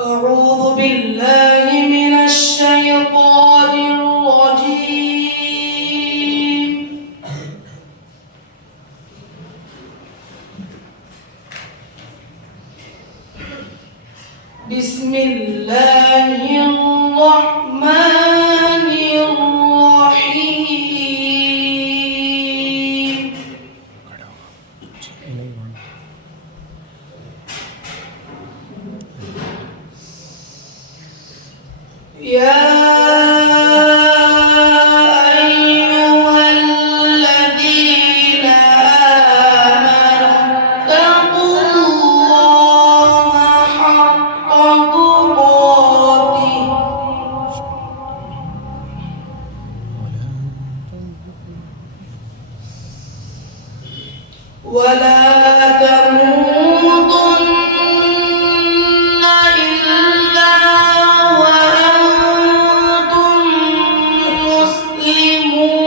أعوذ بالله من الشيطان الرجيم. بسم الله الرحمن الرحيم. يا أيها الذين آمنوا اتقوا الله حق تقاته ولا تموتن إلا وأنتم مسلمون.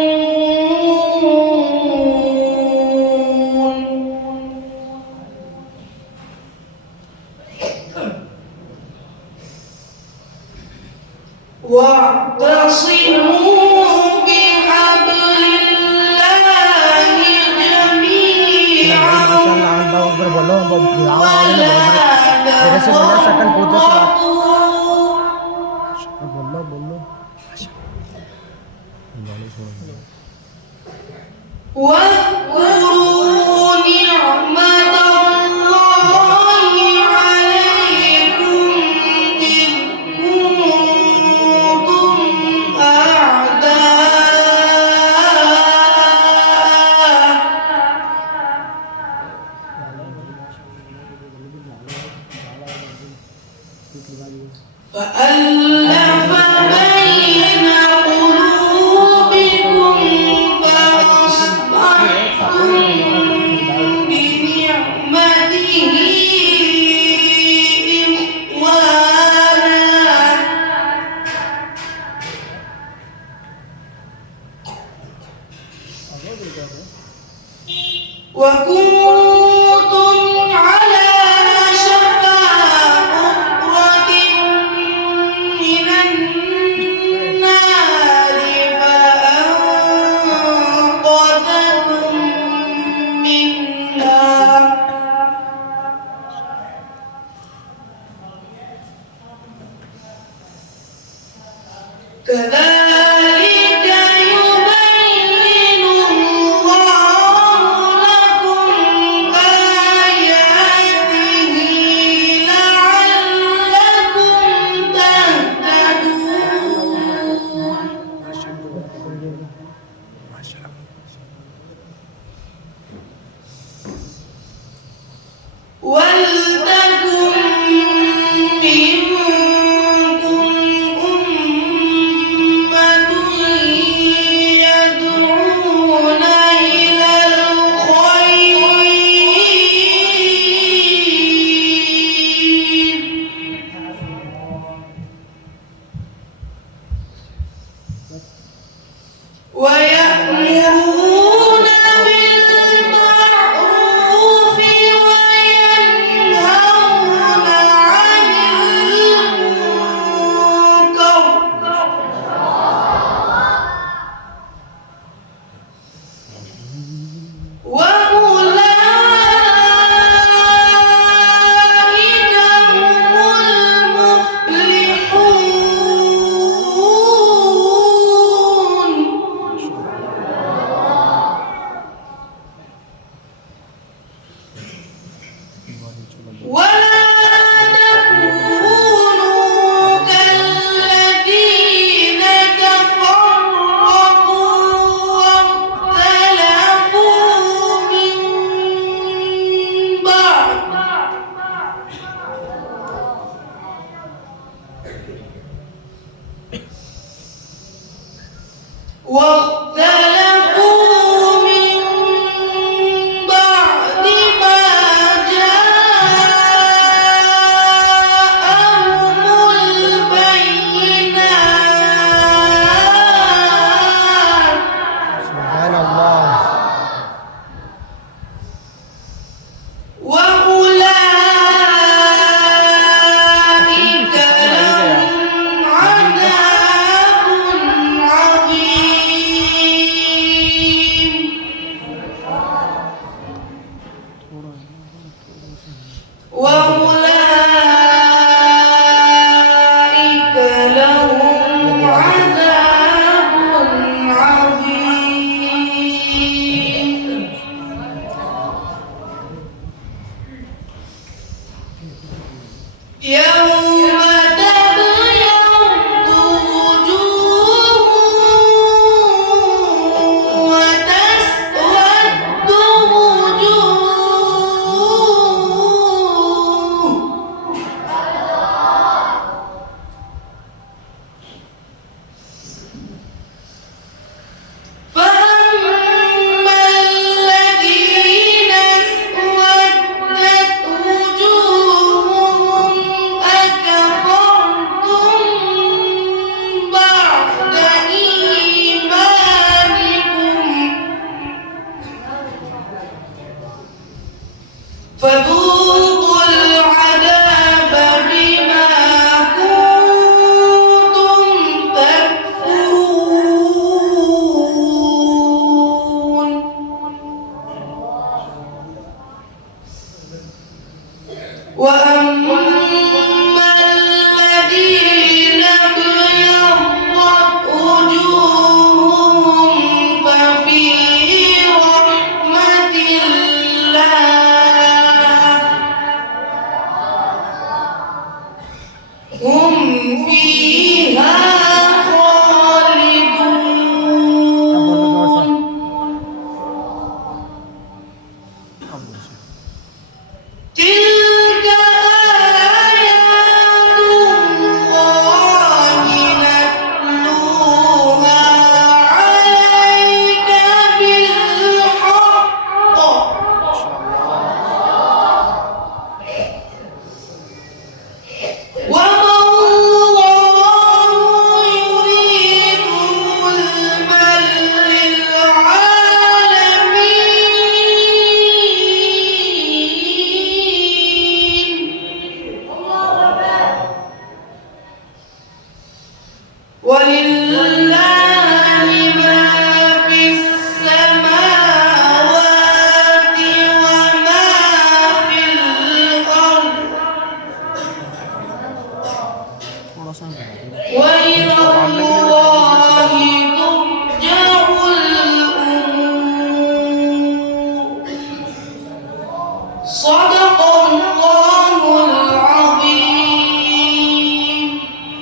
واعتصموا بحبل الله جميعا ولا تفرقوا. واذكروا نعمة الله عليكم إذ كنتم أعداء فألف بين قلوبكم فأصبحتم بنعمته إخوانا وكنتم على شفا حفرة من النار فأنقذكم منها كذلك يبين الله لكم آياته لعلكم تهتدون. ولتكن منكم أمة يدعون إلى الخير ويأمرون بالمعروف وينهون ولا تكونوا كالذين تفرقوا واختلفوا من بعد ما جاءهم البينات سبحان الله. وأولئك لهم عذاب عظيم وأولئك لهم عذاب عظيم يوم تبيض وجوه وتسود وجوه فأما الذين اسودت وجوههم أكفرتم بعد إيمانكم فذوقوا العذاب بما كنتم تكفرون وأما الذين ابيضت وجوههم ففي رحمة الله هم فيها خالدون تلك آيات الله نتلوها عليك بالحق وما الله يريد ظلما للعالمين ولله ما في السماوات وما في الأرض وإلى الله ترجع الأمور صدق الله العظيم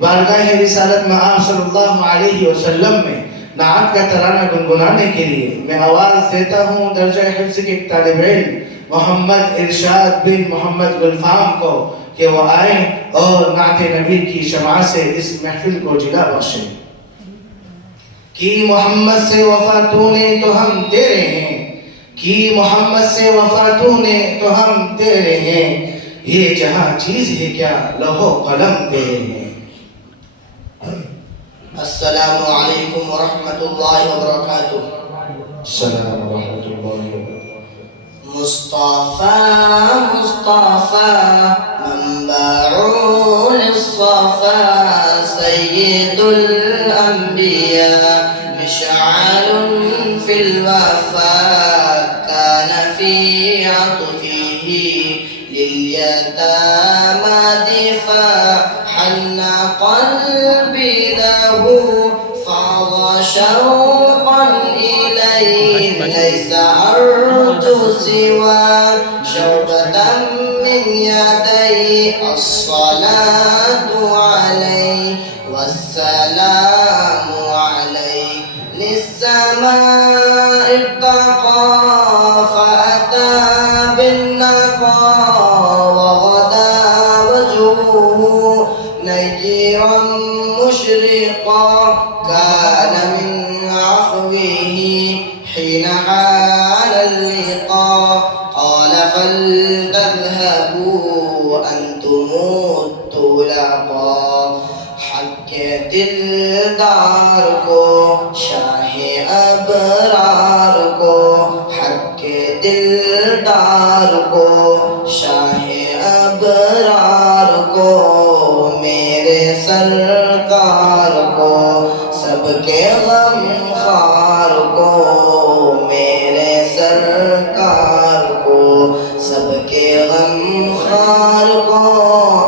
بارگاہ رسالت مآب صلی اللہ علیہ وسلم میں نعت کا ترانہ گنگنانے کے لیے میں آواز دیتا ہوں درجہ حفظ کے ایک طالب علم محمد ارشاد بن محمد گلفام کو کہ وہ آئیں اور نعت نبی کی شمع سے اس محفل کو جلا بخشیں. کی محمد سے وفا تو نے تو ہم تیرے ہیں، کی محمد سے وفا تو نے تو ہم تیرے ہیں، یہ جہاں چیز ہے کیا لوح و قلم تیرے ہیں. السلام علیکم ورحمۃ اللہ وبرکاتہ. السلام ورحمۃ اللہ وبرکاتہ. مصطفى مصطفى منبع للصفا سيد الأنبياء مشعل في الوفاء كان في عطفه لليتامى دفاع حن قلبي له فاض شوقا إليه ليس أرجو سوى شوبة من يدي الصلاة عليه والسلام عليه للسماء ارتقى فأتى بالنقى وغدا وجهه نيرا مشرقا كان من عفوه حين حان اللقاء قال فلتذهبوا أنتم الطلقاء حكت الدار کو شاہ ابرار کو حکت الدار کو شاہ ابرار کو میرے سرکار کو سب کے غم خار کو میرے سرکار کو سب کے غم خار کو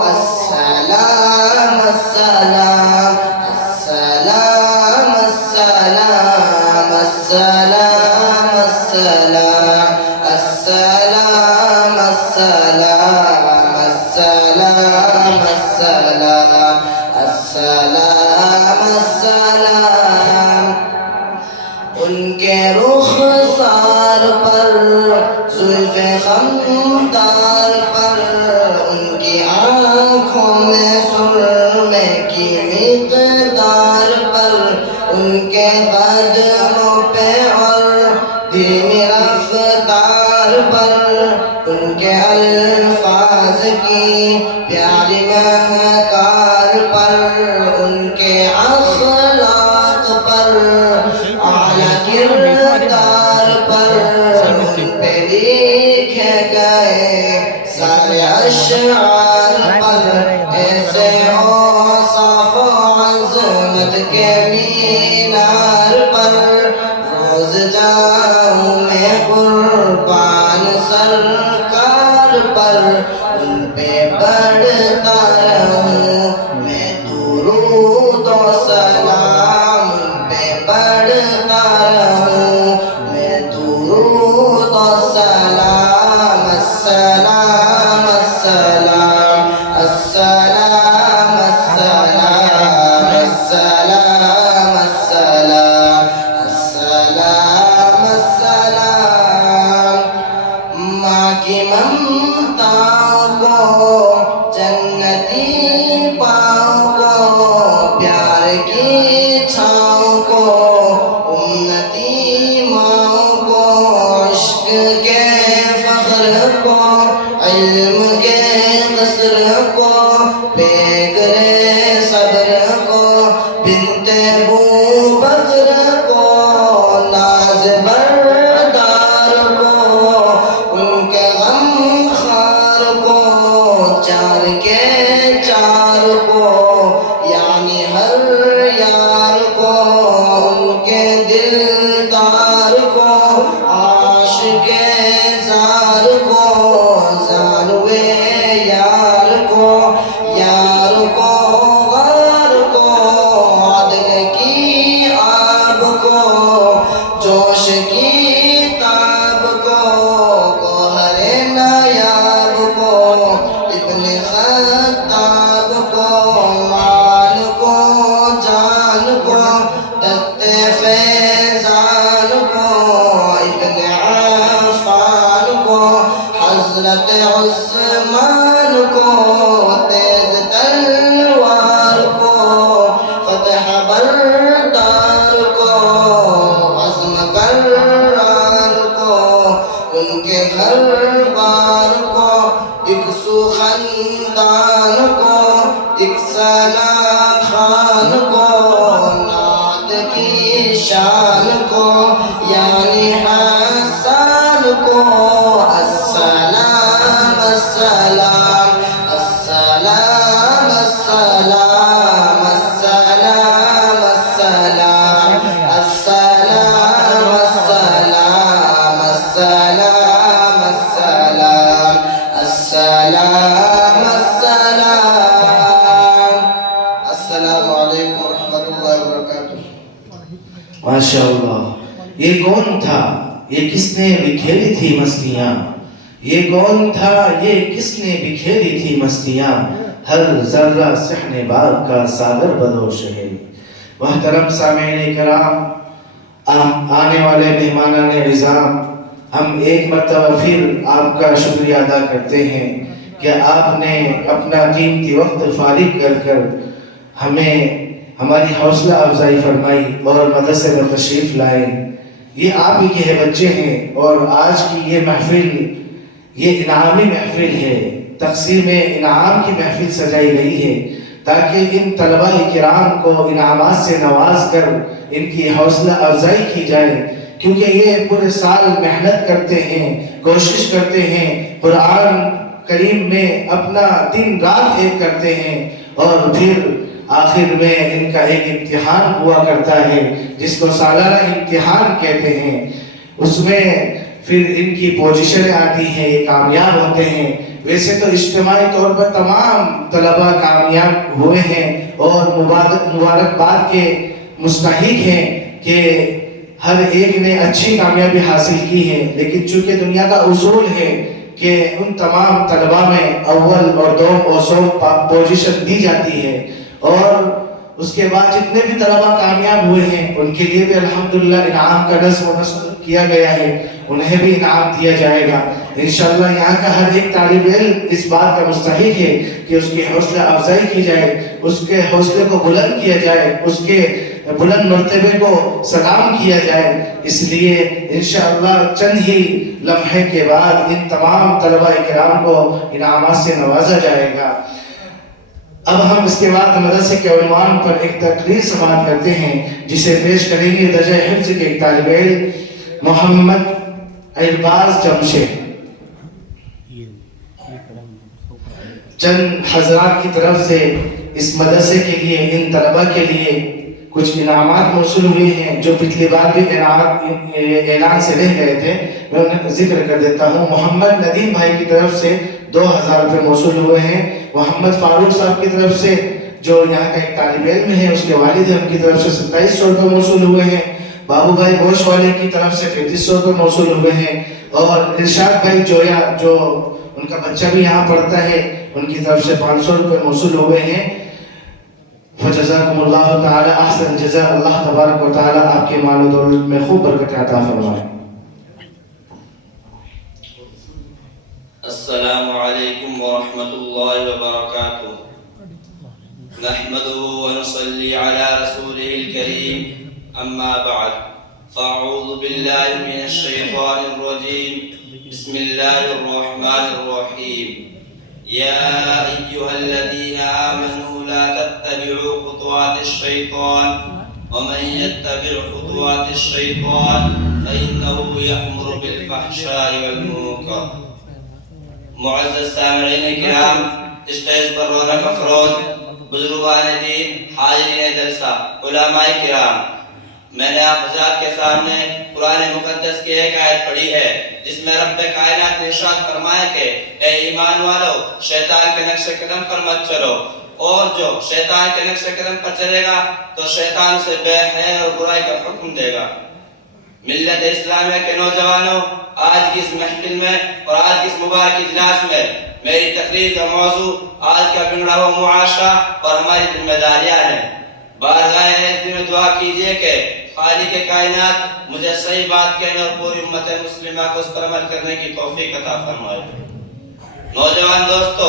السلام السلام السلام السلام السلام السلام السلام السلام السلام السلام السلام السلام. ان کے رخسار پر زلف خمدار پر ان کی آنکھوں میں سرمے کی مقدار پر ان کے قدموں پہ اور دھیمی رفتار پر ان کے الفاظ کی پیاری مہکار پر ان کے اخلاق پر اعلیٰ کردار پر ان پہ لکھے گئے سارے اشعار پر ایسے اوصاف و عظمت کے مینار پر روز جاؤں میں قربان سرکار پر ان پہ بڑھتا رہوں میں درود و سلام ان پہ بڑھتا رہوں میں درود و سلام السلام السلام السلام السلام السلام السلام السلام السلام. ماں کی ممتا کو جنتی پاؤں کو پیار کی چھاؤں کو امتی ماں کو عشق کے فخر کو علم کے قصر کو پیکرے صبر کو بنت ابو بکر کو ناز بردار کو ان کے غم خار کو چار کے چار کو یعنی ہر یار کو ان کے دلدار کو عاشق زار کو زانوے یار کو السلام خان کو نعت کی شان کو یعنی حسان کو السلام السلام السلام السلام السلام السلام السلام السلام السلام السلام السلام السلام السلام علیکم ورحمۃ اللہ وبرکاتہ. ماشاء اللہ. یہ کون تھا؟ یہ کس نے بکھیری تھی مستیاں؟ یہ کون تھا؟ یہ کس نے بکھیری تھی مستیاں؟ ہر ذرہ صحن باغ کا ساگر بدوش ہے. محترم سامعین کرام، آنے والے مہمانان نظام، ہم ایک مرتبہ پھر آپ کا شکریہ ادا کرتے ہیں کہ آپ نے اپنا قیمتی وقت فارغ کر کر ہمیں ہماری حوصلہ افزائی فرمائی اور مدرسے میں تشریف لائے. یہ آپ ہی کے بچے ہیں اور آج کی یہ محفل یہ انعامی محفل ہے، تقسیم انعام کی محفل سجائی گئی ہے تاکہ ان طلباء کرام کو انعامات سے نواز کر ان کی حوصلہ افزائی کی جائے، کیونکہ یہ پورے سال محنت کرتے ہیں، کوشش کرتے ہیں، قرآن کریم میں اپنا دن رات ایک کرتے ہیں، اور پھر آخر میں ان کا ایک امتحان ہوا کرتا ہے جس کو سالانہ امتحان کہتے ہیں. اس میں پھر ان کی پوزیشنیں آتی ہیں، یہ کامیاب ہوتے ہیں. ویسے تو اجتماعی طور پر تمام طلباء کامیاب ہوئے ہیں اور مبارکباد کے مستحق ہیں کہ ہر ایک نے اچھی کامیابی حاصل کی ہے، لیکن چونکہ دنیا کا اصول ہے کہ ان تمام طلباء میں اول اور دوم اور سوم پوزیشن دی جاتی ہے، اور اس کے بعد جتنے بھی طلباء کامیاب ہوئے ہیں ان کے لیے بھی الحمدللہ انعام کا نظم و نسق کیا گیا ہے، انہیں بھی انعام دیا جائے گا انشاءاللہ. یہاں کا ہر ایک طالب علم اس بات کا مستحق ہے کہ اس کی حوصلہ افزائی کی جائے، اس کے حوصلے کو بلند کیا جائے، اس کے بلند مرتبے کو سلام کیا جائے. اس لیے انشاءاللہ چند ہی لمحے کے بعد ان تمام طلباء کرام کو انعامات سے نوازا جائے گا. اب ہم اس کے بعد مدرسے کے عنوان پر ایک تقریر سماعت کرتے ہیں جسے پیش کریں گے درجہ حفظ کے ایک طالب علم محمد ارباز جمشید. چند حضرات کی طرف سے اس مدرسے کے لیے، ان طلباء کے لیے کچھ انعامات موصول ہوئے ہیں جو پچھلی بار بھی اعلان سے رہ گئے تھے، میں انہیں ذکر کر دیتا ہوں. محمد ندیم بھائی کی طرف سے 2000 روپے موصول ہوئے ہیں. محمد فاروق صاحب کی طرف سے جو یہاں کا ایک طالب علم ہے، اس کے والد ہیں، ان کی طرف سے 2700 روپے موصول ہوئے ہیں. بابو بھائی گوش والے کی طرف سے 3500 روپے موصول ہوئے ہیں، اور ارشاد بھائی جویا جو ان کا بچہ بھی یہاں پڑھتا ہے، ان کی طرف سے 500 روپے موصول ہوئے ہیں. فجزاکم اللہ تعالی احسن جزا. اللہ تبارک و تعالی آپ کے مال و دولت میں خوب برکت عطا فرمائے. السلام علیکم ورحمۃ اللہ وبرکاتہ. نحمده ونصلي على رسوله الكريم. اما بعد فاعوذ باللہ من الشیطان الرجیم. بسم اللہ الرحمن الرحیم. يا أيها الذين آمنوا لا تتبعوا خطوات الشيطان ومن يتبع خطوات الشيطان فإنه يأمر بالفحشاء والمنكر. معزز سامعین کرام، اسٹیج پر رونق افروز بزرگان دین، حاضرین جلسہ، علماء کرام، میں نے آپ حضرات کے سامنے قرآن مقدس کی ایک آیت پڑھی ہے جس میں رب کائنات نے ارشاد فرمایا کہ اے ایمان والو، شیطان کے نقش قدم پر مت چلو، اور جو شیطان کے نقش قدم پر چلے گا تو شیطان سے بے حیائی اور برائی کا حکم دے گا. ملت اسلامیہ کے نوجوانوں، آج کی اس محفل میں اور آج کی اس مبارک اجلاس میں میری تقریر کا موضوع آج کا بگڑا ہوا معاشرہ اور ہماری ذمہ داریاں ہیں. بارگاہ اس دن دعا کیجئے کہ خالق کائنات مجھے صحیح بات کہنے اور پوری امت مسلمہ کو اس پر عمل کرنے کی توفیق عطا فرمائے. نوجوان دوستو،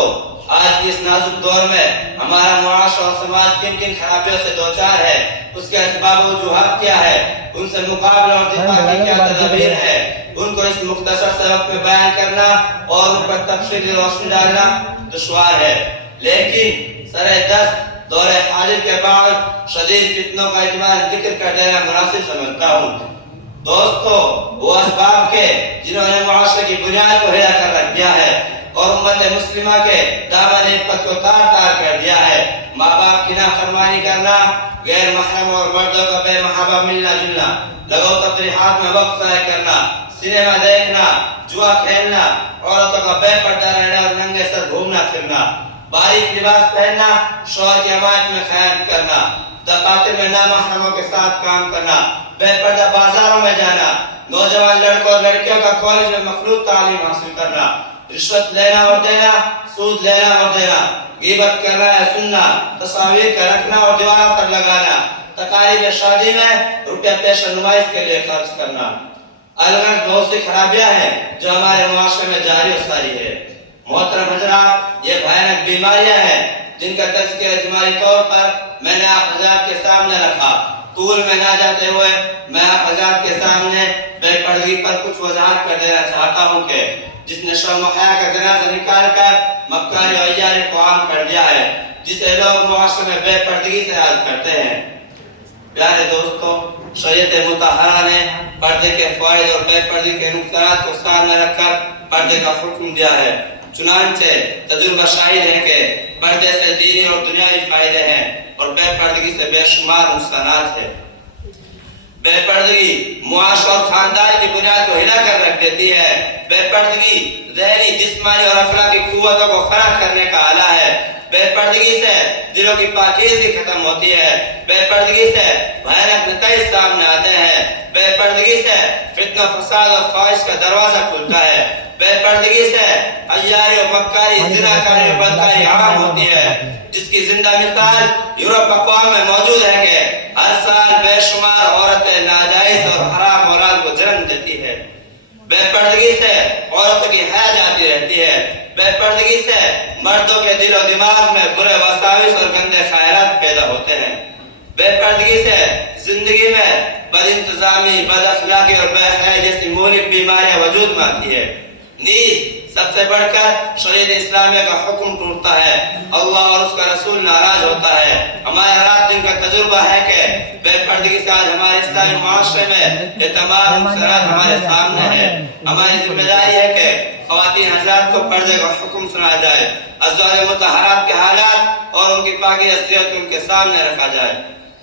آج کی اس نازک دور میں ہمارا معاشرہ اور سماج کن کن خرابیوں سے دوچار ہے، اس کے اسباب و وجوہات کیا ہے، ان سے مقابلہ اور دفاع کی کیا تدابیر ہے، ان کو اس مختصر سے وقت میں بیان کرنا اور ان پر تفصیلی روشنی ڈالنا دشوار ہے. لیکن سر دست دور حاجت کے بعد شدید فتنوں کا اجمالاً ذکر کر دینا مناسب سمجھتا ہوں۔ دوستو، وہ اسباب کے جنہوں نے معاشرے کی بنیاد کو ہلا کر رکھ دیا ہے اور امت مسلمہ کے دامن عفت کو تار تار کر دیا ہے۔ ماں باپ کی نافرمانی کرنا، غیر محرم اور مردوں کا بے محابہ ملنا جلنا، لغو تفریحات میں وقت ضائع کرنا، سینما دیکھنا، جوا کھیلنا، عورتوں کا بے پردہ رہنا اور ننگے سر گھومنا پھرنا، باریک لباس پہننا، شوہر کی حمایت میں خیانت کرنا، دفاتر میں نامحرموں کے ساتھ کام کرنا، بے پردہ بازاروں میں جانا، نوجوان لڑکوں اور لڑکیوں کا کالج میں مخلوط تعلیم حاصل کرنا، رشوت لینا اور دینا، سود لینا اور دینا، غیبت کرنا یا سننا، تصاویر کا رکھنا اور دیواروں پر لگانا، تقاریب شادی میں روپیہ پیشہ نمائش کے لیے خرچ کرنا۔ الغرض بہت سی خرابیاں ہیں جو ہمارے معاشرے میں جاری و ساری ہے۔ محترم حضرات، یہ بھیانک بیماریاں ہیں جن کا تذکرہ اجمالی طور پر میں نے آپ حضرات کے سامنے رکھا۔ طول میں نہ جاتے ہوئے میں آپ حضرات کے سامنے بے پردگی پر کچھ وضاحت کر دینا چاہتا ہوں کہ جس نے شرم و حیا کا جنازہ نکال کر مکاری و عیاری کو عام کر دیا ہے، جسے لوگ معاشرے میں بے پردگی سے حل کرتے ہیں۔ پیارے دوستو، شریعت مطہرہ نے پردے کے فوائد اور بے پردگی کے نقصانات کو سامنے رکھ کر پردے کا حکم دیا ہے۔ چنانچہ تجربہ شاہد ہے کہ پردے سے دینی اور دنیاوی فائدے ہیں اور بے پردگی سے بے شمار نقصانات ہیں۔ بے پردگی معاشرہ اور خاندان کی بنیاد کو ہلا کر رکھ دیتی ہے۔ بے پردگی ذہنی، جسمانی اور اخلاقی قوتوں کو فراہم کرنے کا آلہ ہے۔ بے پردگی سے دلوں کی پاکیزگی ختم ہوتی ہے۔ بے پردگی سے بھیانک نتائج سامنے آتے ہیں۔ بے پردگی سے فتنہ، فساد اور خواہش کا دروازہ کھلتا ہے۔ بے پردگی سے عیاری و مکاری، زناکاری و بدکاری عام ہوتی ہے، جس کی زندہ مثال یورپ اقوام میں موجود ہے کہ ہر سال بے شمار عورتیں ناجائز اور حرام اولاد کو جنم دیتی ہے۔ بے پردگی سے عورتوں کی حیا جاتی رہتی ہے۔ بے پردگی سے مردوں کے دل و دماغ میں برے وساوس اور گندے خیالات پیدا ہوتے ہیں۔ بے پردگی سے زندگی میں بد انتظامی، بد اخلاقی اور بے حیائی جیسی مہلک بیماریاں وجود میں آتی ہے۔ نیز سب سے بڑھ کر شریعت اسلامیہ کا حکم ٹوٹتا ہے، اللہ اور اس کا رسول ناراض ہوتا ہے۔ ہمارے رات دن کا تجربہ ہے کہ بے پردگی سے آج ہمارے اسلامی معاشرے میں یہ تمام نقصانات ہمارے سامنے ہیں۔ ہماری ذمہ داری ہے کہ خواتین حضرات کو پردے کا حکم سنایا جائے، ازواج مطہرات کے حالات اور ان کی پاکی حیثیت ان کے سامنے رکھا جائے۔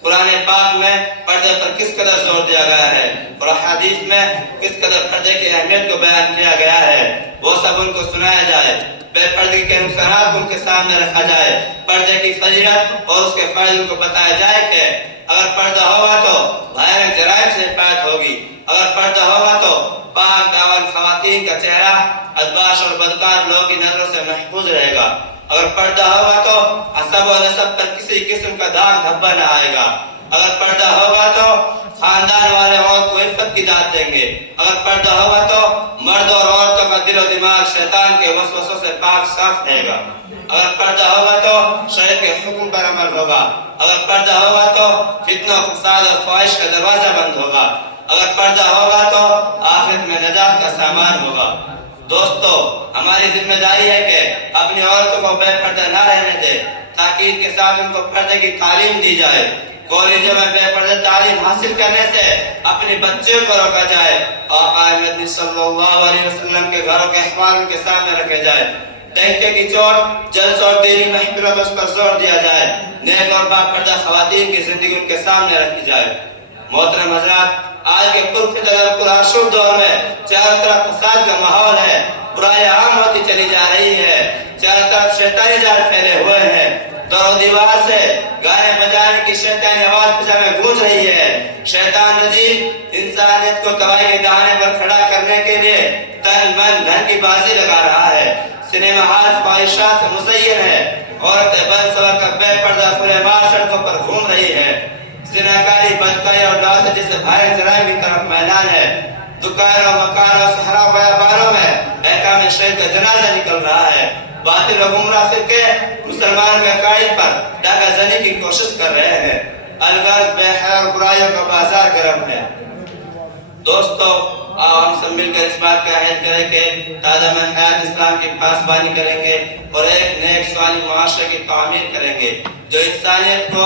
قرآن پاک میں پردے پر کس قدر زور دیا گیا ہے اور حدیث میں کس قدر پردے کی اہمیت کو بیان کیا گیا ہے، وہ سب ان کو سنایا جائے۔ بے پردگی کے نقصانات ان کے سامنے رکھا جائے، پردے کی فضیلت اور اس کے فرض ان کو بتایا جائے کہ اگر پردہ ہوگا تو بھیانک جرائم سے حفاظت ہوگی، اگر پردہ ہوگا تو پاک دامن خواتین کا چہرہ ادباش اور بدکار لوگوں کی نظروں سے محفوظ رہے گا، اگر پردہ ہوگا تو حسب و نسب پر کسی قسم کا داغ دھبا نہ آئے گا، اگر پردہ ہوگا تو خاندان والے عورت کو عفت کی داد دیں گے، اگر پردہ ہوگا تو مرد اور عورتوں کا دل و دماغ شیطان کے وسوسوں سے پاک صاف رہے گا، اگر پردہ ہوگا تو شریعت کے حکم پر عمل ہوگا، اگر پردہ ہوگا تو فتنہ و فساد اور خواہش کا دروازہ بند ہوگا، اگر پردہ ہوگا تو آخرت میں نجات کا سامان ہوگا۔ دوستو، ہماری ذمہ داری ہے کہ اپنی عورتوں کو بے پردہ نہ رہنے دے، تاکید کے ساتھ ان کو پردے کی تعلیم دی جائے۔ کالجوں میں بے پردہ تعلیم حاصل کرنے سے اپنے بچوں کو روکا جائے۔ آقا مدنی صلی اللہ علیہ وسلم کے گھروں کے احوال ان کے سامنے رکھے جائے، ڈنکے کی چوٹ، جلسہ اور دینی محفلوں میں اس پر زور دیا جائے، نیک اور باپردہ خواتین کی زندگی ان کے سامنے رکھی جائے۔ محترم حضرات، آج کے پرفتن اور پرآشوب دور میں چاروں طرف فساد کا ماحول ہے، برائیاں عام ہوتی چلی جا رہی ہے، چاروں طرف شیطانی جال پھیلے ہوئے ہیں، دور و دیوار سے گانے بجانے کی شیطانی آواز فضا میں گونج رہی ہے۔ شیطان رجیم انسانیت کو تباہی کے دہانے پر کھڑا کرنے کے لیے تن من دھن کی بازی لگا رہا ہے۔ سنیما ہال خواہشات سے مزین ہے، عورتیں بد سور کا بے پردہ کھلے مار سڑکوں پر گھوم رہی ہے، زناکاری، بدکاری اور ڈاکہ جیسے بھاری جرائم کی طرف میدان ہے، دکانوں، مکانوں، صحراؤں، بیابانوں میں احکام شریعت کا جنازہ نکل رہا ہے، باطل و گمراہ فرقے مسلمانوں کے عقائد پر ڈاکہ زنی کی کوشش کر رہے ہیں۔ الغرض بے حیا اور برائیوں کا بازار گرم ہے۔ دوستو، اور ہم سب مل کر اس بات کا عہد کریں کہ تعلیم حیات اسلام کی پاسبانی کریں گے اور ایک نیک صالح معاشرے کی تعمیر کریں گے جو انسانیت کو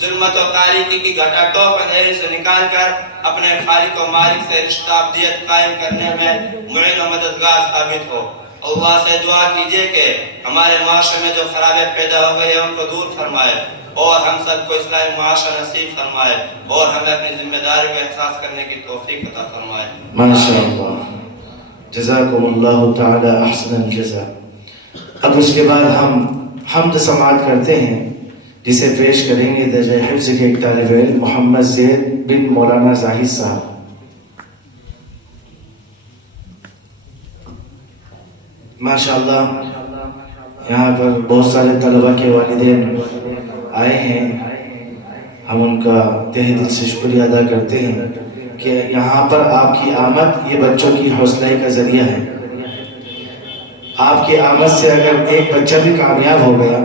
ظلمت و تاریکی کی گھٹا ٹوپ اندھیرے سے نکال کر اپنے خالق و مالک سے رشتہ ابدیت قائم کرنے میں معین و مددگار ثابت ہو۔ اللہ سے دعا کیجئے کہ ہمارے معاشرے میں جو خرابے پیدا ہو گئے ہیں ان کو دور فرمائے اور ہم سب کو اسلامی معاشرہ نصیب فرمائے اور ہمیں اپنی ذمہ داری کو احساس کرنے کی توفیق عطا فرمائے۔ ماشاءاللہ، جزاکم اللہ تعالی احسن الجزا۔ اب اس کے بعد ہم حمد سماعت کرتے ہیں جسے پیش کریں گے درجہ حفظ کے ایک طالب علم محمد زید بن مولانا زاہد صاحب۔ ماشاءاللہ یہاں پر بہت سارے طلبہ کے والدین آئے ہیں، ہم ان کا تہہ دل سے شکریہ ادا کرتے ہیں کہ یہاں پر آپ کی آمد یہ بچوں کی حوصلہ کا ذریعہ ہے۔ آپ کی آمد سے اگر ایک بچہ بھی کامیاب ہو گیا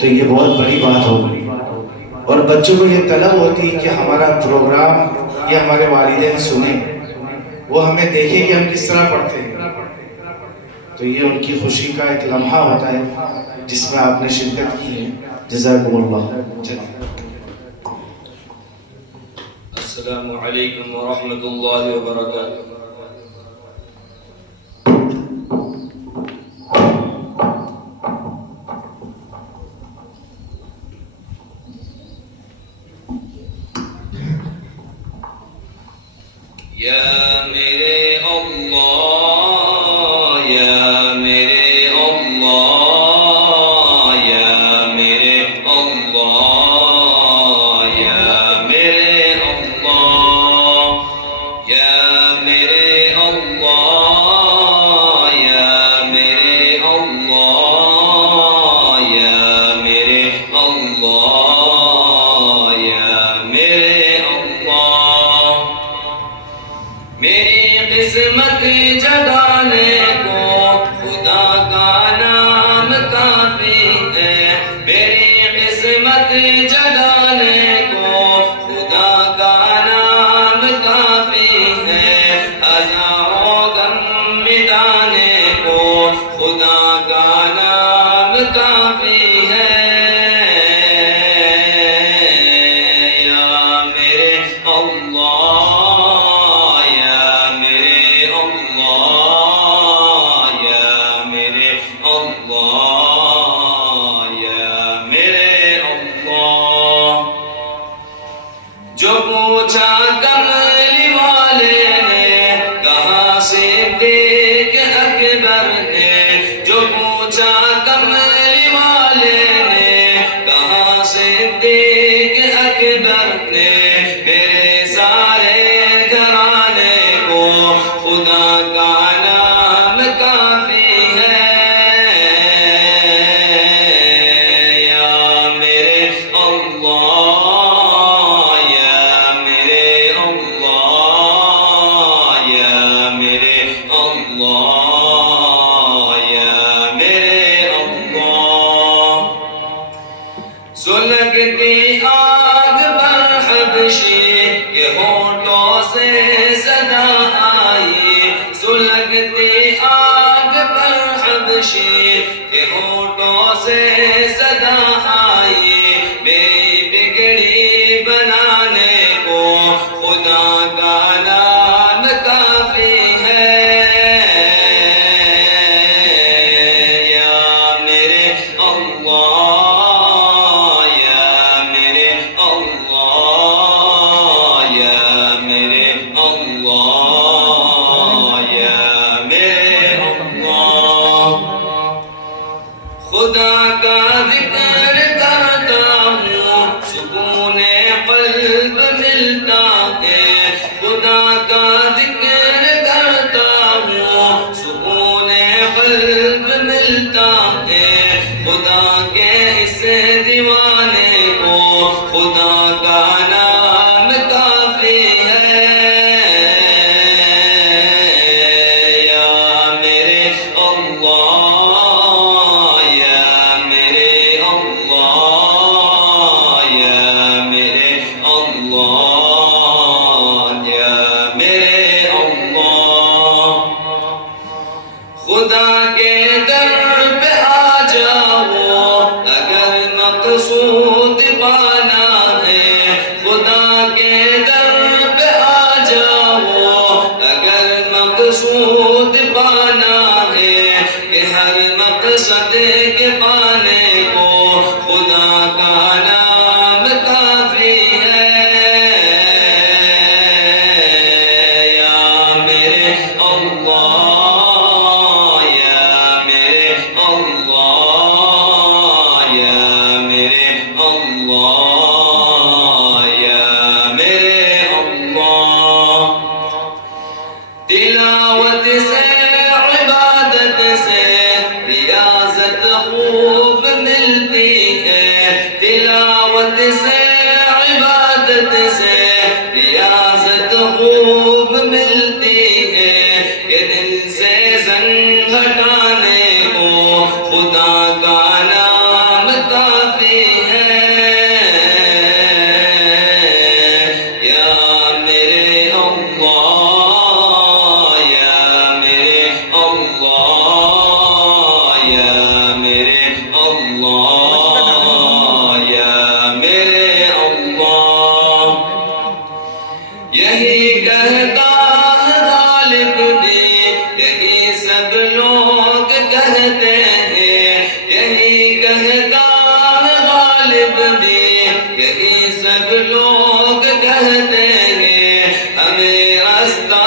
تو یہ بہت بڑی بات ہو گئی، اور بچوں کو یہ طلب ہوتی ہے کہ ہمارا پروگرام یہ ہمارے والدین سنیں، وہ ہمیں دیکھیں کہ ہم کس طرح پڑھتے ہیں، تو یہ ان کی خوشی کا ایک لمحہ ہوتا ہے جس میں آپ نے شرکت کی ہے۔ جزاکم اللہ۔ السلام علیکم ورحمۃ اللہ وبرکاتہ۔ یا میرے اللہ، یا میرے اللہ، یا میرے اللہ، یا میرے اللہ، یا میرے اللہ، یا میرے اللہ، یا میرے اللہ، یا میرے اللہ۔ میری قسمت جگانے کو خدا کا نام کافی ہے، میری قسمت جگانے کو خدا کا نام کافی ہے، ہزاروں غم مٹانے کو خدا کا نام کافی ہے۔ یا میرے اللہ، یا میرے اللہ، یا میرے اللہ، یا میرے اللہ۔ جو پوچھا کملی والے نے کہا صدیق اکبر نے، جو پوچھا کملی والے نے کہا صدیق اکبر نے، میرے سارے گھرانے کو خدا کا نام کافی ہے۔ یا میرے اللہ، یا میرے اللہ، یا میرے اللہ، یا میرے اللہ۔ سلگتی آگ پر حبشی کے ہونٹوں سے صدا آئی، سلگتی آگ پر حبشی کے ہونٹوں سے صدا آئی، میری بگڑی بنانے کو خدا کا نام کافی ہے۔ یا میرے اللہ، یا میرے اللہ، یا میرے اللہ، یا میرے اللہ۔ خدا کا ذکر کرتا ہوں سکون قلب ملتا ہے، خدا کا ذکر کرتا ہوں سکون قلب ملتا ہے، خدا کے اس دیوانے کو خدا کا نام کافی ہے۔ یا میرے اللہ، یا میرے اللہ، یا میرے اللہ، یا میرے اللہ۔ مقصود پانا ہے خدا کے در پہ آ جاؤ اگر مقصود پانا ہے کہ ہر مقصد کے پانے کو خدا کا نام کافی ہے یا میرے اللہ یا میرے اللہ یا میرے اللہ یا میرے اللہ تلاوت سے عبادت سے ریاضت خوب ملتی ہے تلاوت سے عبادت سے ریاضت خوب ملتی ہے کہ دل سے زنگ ہٹانے کو خدا کا نام کافی ہے یا میرے اللہ یا میرے اللہ یا میرے اللہ یا میرے اللہ یہی کہتا ہے غالب بھی یہی سب لوگ کہتے ہیں یہی کہتا ہے غالب بھی یہی سب لوگ کہتے ہیں ہمیں راستہ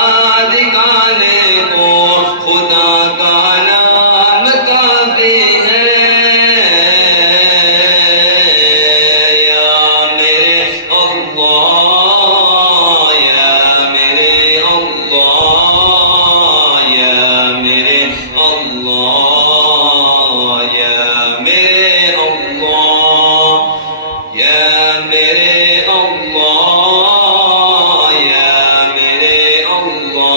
دکھانے کو خدا کا نام کافی ہے یا میرے اللہ یا میرے اللہ یا میرے اللہ یا میرے اللہ یا میرے اللہ یا میرے اللہ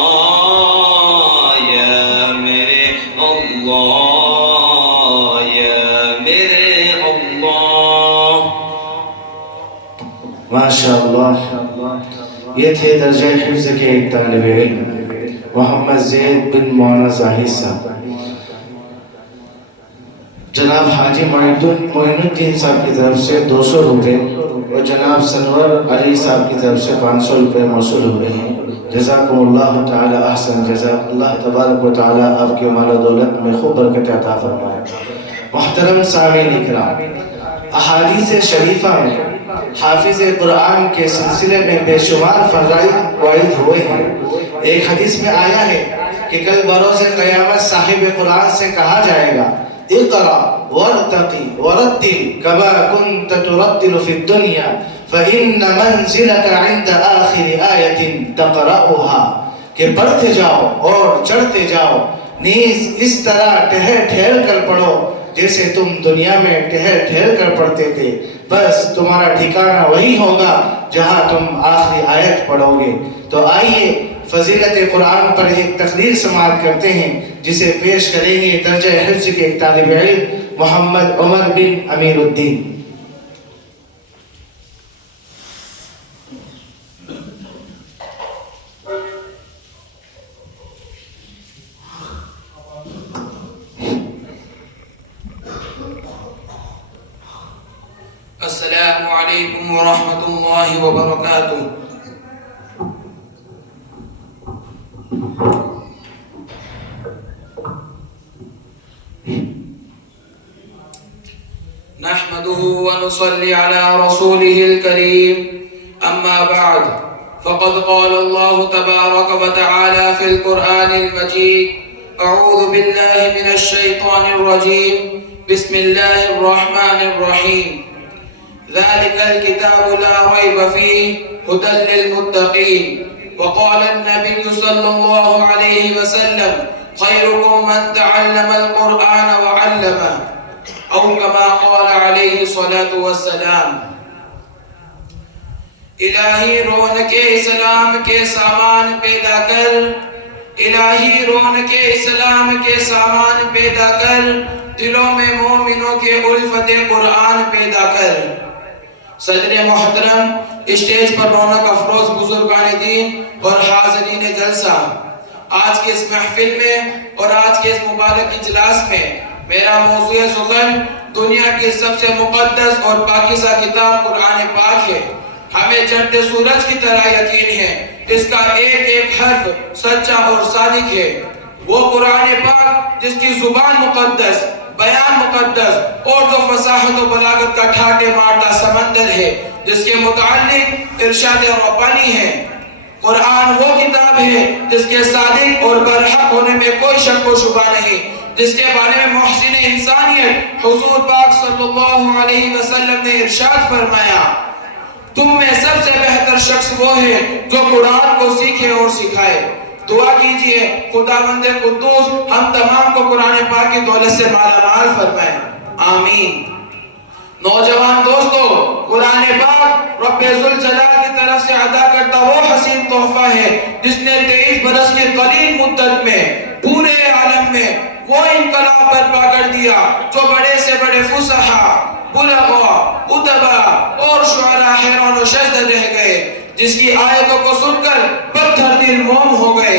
یا میرے اللہ یا میرے اللہ ماشاءاللہ یہ تھے درجہ حفظ کے ایک طالب علم محمد زید بن مولانا زاہد صاحب جناب حاجی معین الدین صاحب کی طرف سے 200 روپے اور جناب سنور علی صاحب کی طرف سے 500 روپے موصول ہوئے ہیں جزاکم اللہ تعالی احسن جزا اللہ تبارک و تعالی آپ کے مال و دولت میں خوب برکت عطا فرمائے محترم سامعین اکرام احادیث شریفہ میں حافظ قرآن کے سلسلے میں بے شمار فضائل وارد ہوئے ہیں ایک حدیث میں آیا ہے کہ کل بروز قیامت صاحب قرآن سے کہا جائے گا اقرأ وارتقی ورتل كما كنت ترتل في الدنيا فإن منزلك عند آخر آية تقرأها کہ پڑھتے جاؤ اور چڑھتے جاؤ نیز اس طرح ٹھہر ٹھہر کر پڑھو جیسے تم دنیا میں ٹھہر ٹھہر کر پڑھتے تھے بس تمہارا ٹھکانہ وہی ہوگا جہاں تم آخری آیت پڑھو گے تو آئیے فضیلت قرآن پر ایک تقریر سماعت کرتے ہیں جسے پیش کریں گے درجہ حفظ کے ایک طالب علم محمد عمر بن امیر الدین السلام علیکم ورحمۃ اللہ وبرکاتہ نحمده ونصلي على رسوله الكريم أما بعد فقد قال الله تبارك وتعالى في القرآن المجيد أعوذ بالله من الشيطان الرجيم بسم الله الرحمن الرحيم ذلك الكتاب لا ريب فيه هدى للمتقين وقال النبي صلى الله عليه وسلم خيركم من تعلم القرآن وعلمه او كما قال علیہ الصلاة والسلام الہی رونق اسلام کے سامان پیدا کر الہی رونق اسلام کے سامان پیدا کر دلوں میں مومنوں کے الفت قرآن پیدا کر صدر محترم اسٹیج پر رونق افروز بزرگان دین اور حاضرین جلسہ آج کے اس محفل میں اور آج کے اس مبارک اجلاس میں میرا موضوع سخن دنیا کی سب سے مقدس اور پاکیزہ کتاب قرآن پاک ہے۔ ہمیں چڑھتے سورج کی طرح یقین ہے، اس کا ایک ایک حرف سچا اور صادق ہے۔ وہ قرآن پاک جس کی زبان مقدس، بیان مقدس اور جو فصاحت و بلاغت کا ٹھاٹے مارتا سمندر ہے، جس کے متعلق ارشاد ربانی ہے۔ قرآن وہ کتاب ہے جس کے صادق اور برحق ہونے میں کوئی شک و شبہ نہیں، جس کے بارے میں محسن انسانیت حضور پاک صلی اللہ علیہ وسلم نے ارشاد فرمایا، تم میں سب سے بہتر شخص وہ ہے جو قرآن کو سیکھے اور سکھائے۔ دعا کیجئے خداوند قدوس ہم تمام کو قرآن پاک کی دولت سے مالا مال فرمائے، آمین۔ نوجوان دوستو، قرآن پاک رب ذوالجلال کی طرف سے عطا کرتا وہ حسین تحفہ ہے جس نے 23 برس کی قلیل مدت میں پورے عالم میں وہ انقلاب برپا کر دیا جو بڑے سے بڑے فصحاء، بلغاء، ادباء اور شعراء حیران و شزد رہ گئے، جس کی آیتوں کو سن کر پتھر دل موم ہو گئے۔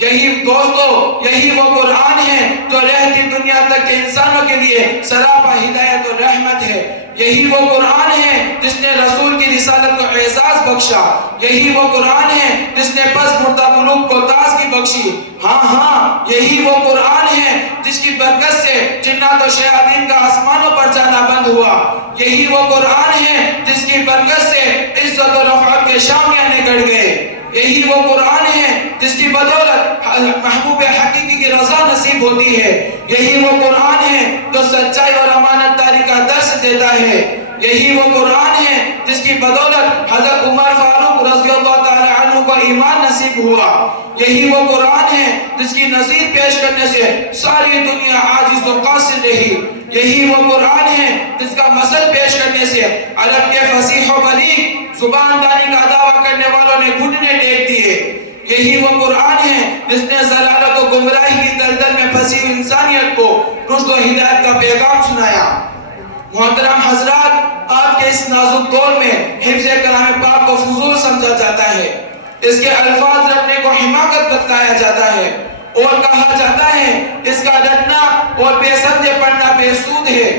یہی دوستو، یہی وہ قرآن ہے جو رہتی دنیا تک کے انسانوں کے لیے سراپا ہدایت و رحمت ہے۔ یہی وہ قرآن ہے جس نے رسول کی رسالت کو اعزاز بخشا۔ یہی وہ قرآن ہے جس نے پس مردہ قلوب کو تازگی بخشی۔ ہاں، یہی وہ قرآن ہے جس کی برکت سے جنات و شیاطین کا آسمانوں پر جانا بند ہوا۔ یہی وہ قرآن ہے جس کی برکت سے عزت و رفعت کے شامیانے گڑ گئے۔ یہی وہ قرآن ہے جس کی بدولت محبوب حقیقی کی رضا نصیب ہوتی ہے۔ یہی وہ قرآن ہے جو سچائی اور امانت داری کا درس دیتا ہے۔ یہی وہ قرآن ہے جس کی بدولت حضرت عمر فاروق رضی اللہ تعالی عنہ کو ایمان نصیب ہوا۔ یہی وہ قرآن ہے جس کی نظیر پیش کرنے سے ساری دنیا عاجز و قاصر رہی۔ یہی وہ قرآن ہے جس کا مثل پیش کرنے سے عرب کے فصیح و بلیغ زبان دانی کا دعویٰ کرنے والوں نے گھٹنے ٹیک دیے۔ یہی وہ قرآن ہے جس نے ضلالت و گمراہی کی دلدل میں پھنسی ہوئی انسانیت کو رشد و ہدایت کا پیغام سنایا۔ محترم حضرات، آج کے اس نازک دور میں حفظ کلام پاک کو فضول سمجھا جاتا ہے، اس کے الفاظ رٹنے کو حماقت بتلایا جاتا ہے اور کہا جاتا ہے اس کا رٹنا اور بے سمجھے پڑھنا بے سود ہے۔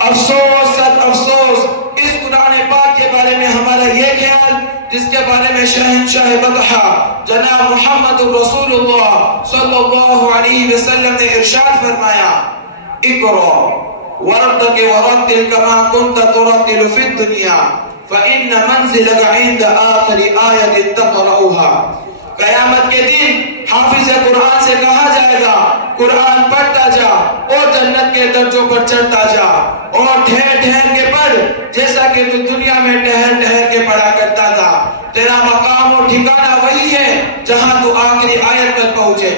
افسوس صد افسوس، اس قرآن پاک کے بارے میں ہمارا یہ خیال جس کے بارے میں شہنشاہ بطحہ جناب محمد رسول اللہ صلی اللہ علیہ وسلم نے ارشاد فرمایا، اقرأ ورتق ورتل كما كنت ترتل في الدنيا فإن منزلك عند آخر آية تقرأها۔ قیامت کے دن حافظ قرآن سے کہا جائے گا، قرآن پڑھتا جا اور جنت کے درجوں پر چڑھتا جا اور ٹھہر ٹھہر کے پڑھ جیسا کہ تو دنیا میں ٹھہر ٹھہر کے پڑھا کرتا تھا۔ تیرا مقام اور ٹھکانہ وہی ہے جہاں تو آخری آیت پر پہنچے۔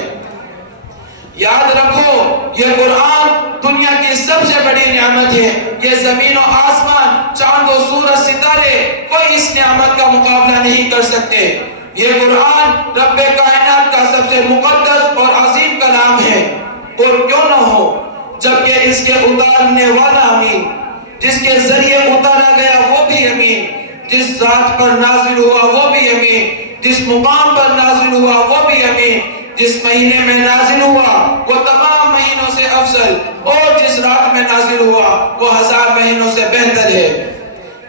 یاد رکھو، یہ قرآن دنیا کی سب سے بڑی نعمت ہے۔ یہ زمین و آسمان، چاند و سورج، ستارے کوئی اس نعمت کا مقابلہ نہیں کر سکتے۔ یہ قرآن رب کائنات کا سب سے مقدس اور عظیم کلام ہے، اور کیوں نہ ہو جبکہ اس کے اتارنے والا امین، جس کے ذریعے اتارا گیا وہ بھی امین، جس ذات پر نازل ہوا وہ بھی امین، جس مقام پر نازل ہوا وہ بھی امین، جس مہینے میں نازل ہوا وہ تمام مہینوں سے افضل، اور جس رات میں نازل ہوا وہ 1000 مہینوں سے بہتر ہے۔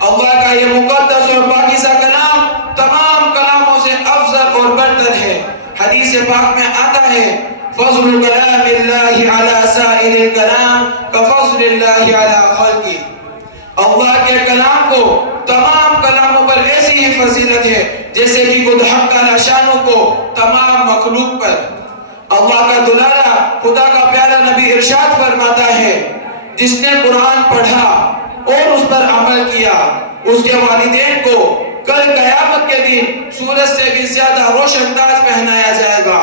اللہ کا یہ مقدس اور پاکیزہ کلام تمام کلاموں سے افضل اور برتر ہے۔ حدیث پاک میں آتا ہے، فضل کلام اللہ علی سائر الکلام کفضل اللہ علی خلقہ۔ اللہ کے کلام کو تمام کلاموں پر ایسی ہی فضیلت ہے جیسے کہ خود حق تعالی شانوں کو تمام مخلوق پر۔ اللہ کا دلارا خدا کا پیارا نبی ارشاد فرماتا ہے، جس نے قرآن پڑھا اور اس پر عمل کیا، اس کے والدین کو کل قیامت کے دن سورج سے بھی زیادہ روشن تاج پہنایا جائے گا۔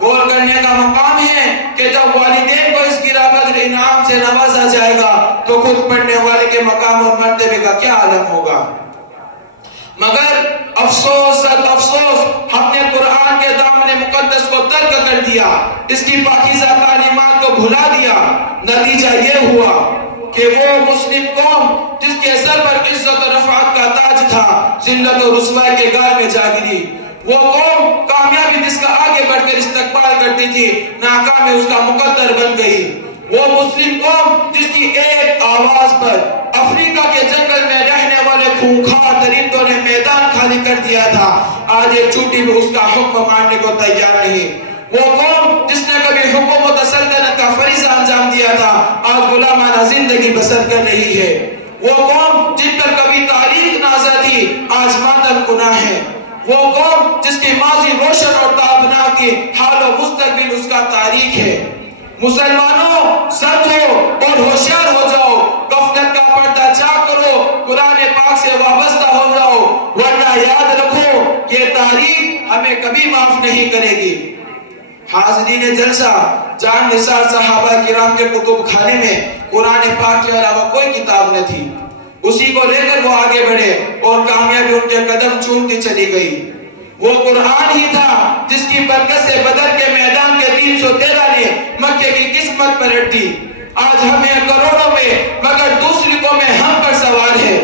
غور کرنے کا مقام ہے کہ جب والدین کو اس گرا قدر انعام سے نوازا جائے گا تو خود پڑھنے والے کے مقام اور مرتبے کا کیا عالم ہوگا۔ مگر افسوس صد افسوس، ہم نے قرآن کے دامن مقدس کو ترک کر دیا، اس کی پاکیزہ تعلیمات کو بھلا دیا۔ نتیجہ یہ ہوا کہ وہ مسلم قوم جس کے سر پر عزت و رفعت کا تاج تھا، ذلت و رسوائی کے گال میں جا گری۔ وہ قوم کامیابی جس کا آگے بڑھ کر استقبال کرتی تھی، ناکامی اس کا مقدر بن گئی۔ وہ مسلم قوم جس کی ایک آواز پر افریقہ کے جنگل میں رہنے والے خونخوار درندوں نے میدان خالی کر دیا تھا، آج ایک چوٹی بھی اس کا حکم ماننے کو تیار نہیں۔ وہ قوم جس نے کبھی حکومت و سلطنت کا فریضہ انجام دیا تھا، آج غلامانہ زندگی بسر کر رہی ہے۔ وہ قوم جن پر کبھی تاریخ نازل تھی، آج ماتم گناہ ہے۔ وہ قوم جس کی ماضی روشن اور تابناک تھی، حال و مستقبل اس کا تاریخ ہے۔ مسلمانوں سمجھو اور ہوشیار ہو جاؤ، غفلت کا پردہ چاک کرو، قرآن پاک سے وابستہ ہو جاؤ، ورنہ یاد رکھو یہ تاریخ ہمیں کبھی معاف نہیں کرے گی۔ حاضرین جلسہ، جان نثار صحابہ کرام کے کتب خانے میں قرآن پاک کے علاوہ کوئی کتاب نہ تھی، اسی کو لے کر وہ آگے بڑھے اور کامیابی ان کے قدم چومتی چلی گئی۔ وہ قرآن ہی تھا جس کی برکت سے بدر کے میدان کے 313 نے مکے کی قسمت پلٹ دی۔ آج ہمیں کروڑوں میں مگر دوسری قومیں ہم پر سوار ہے۔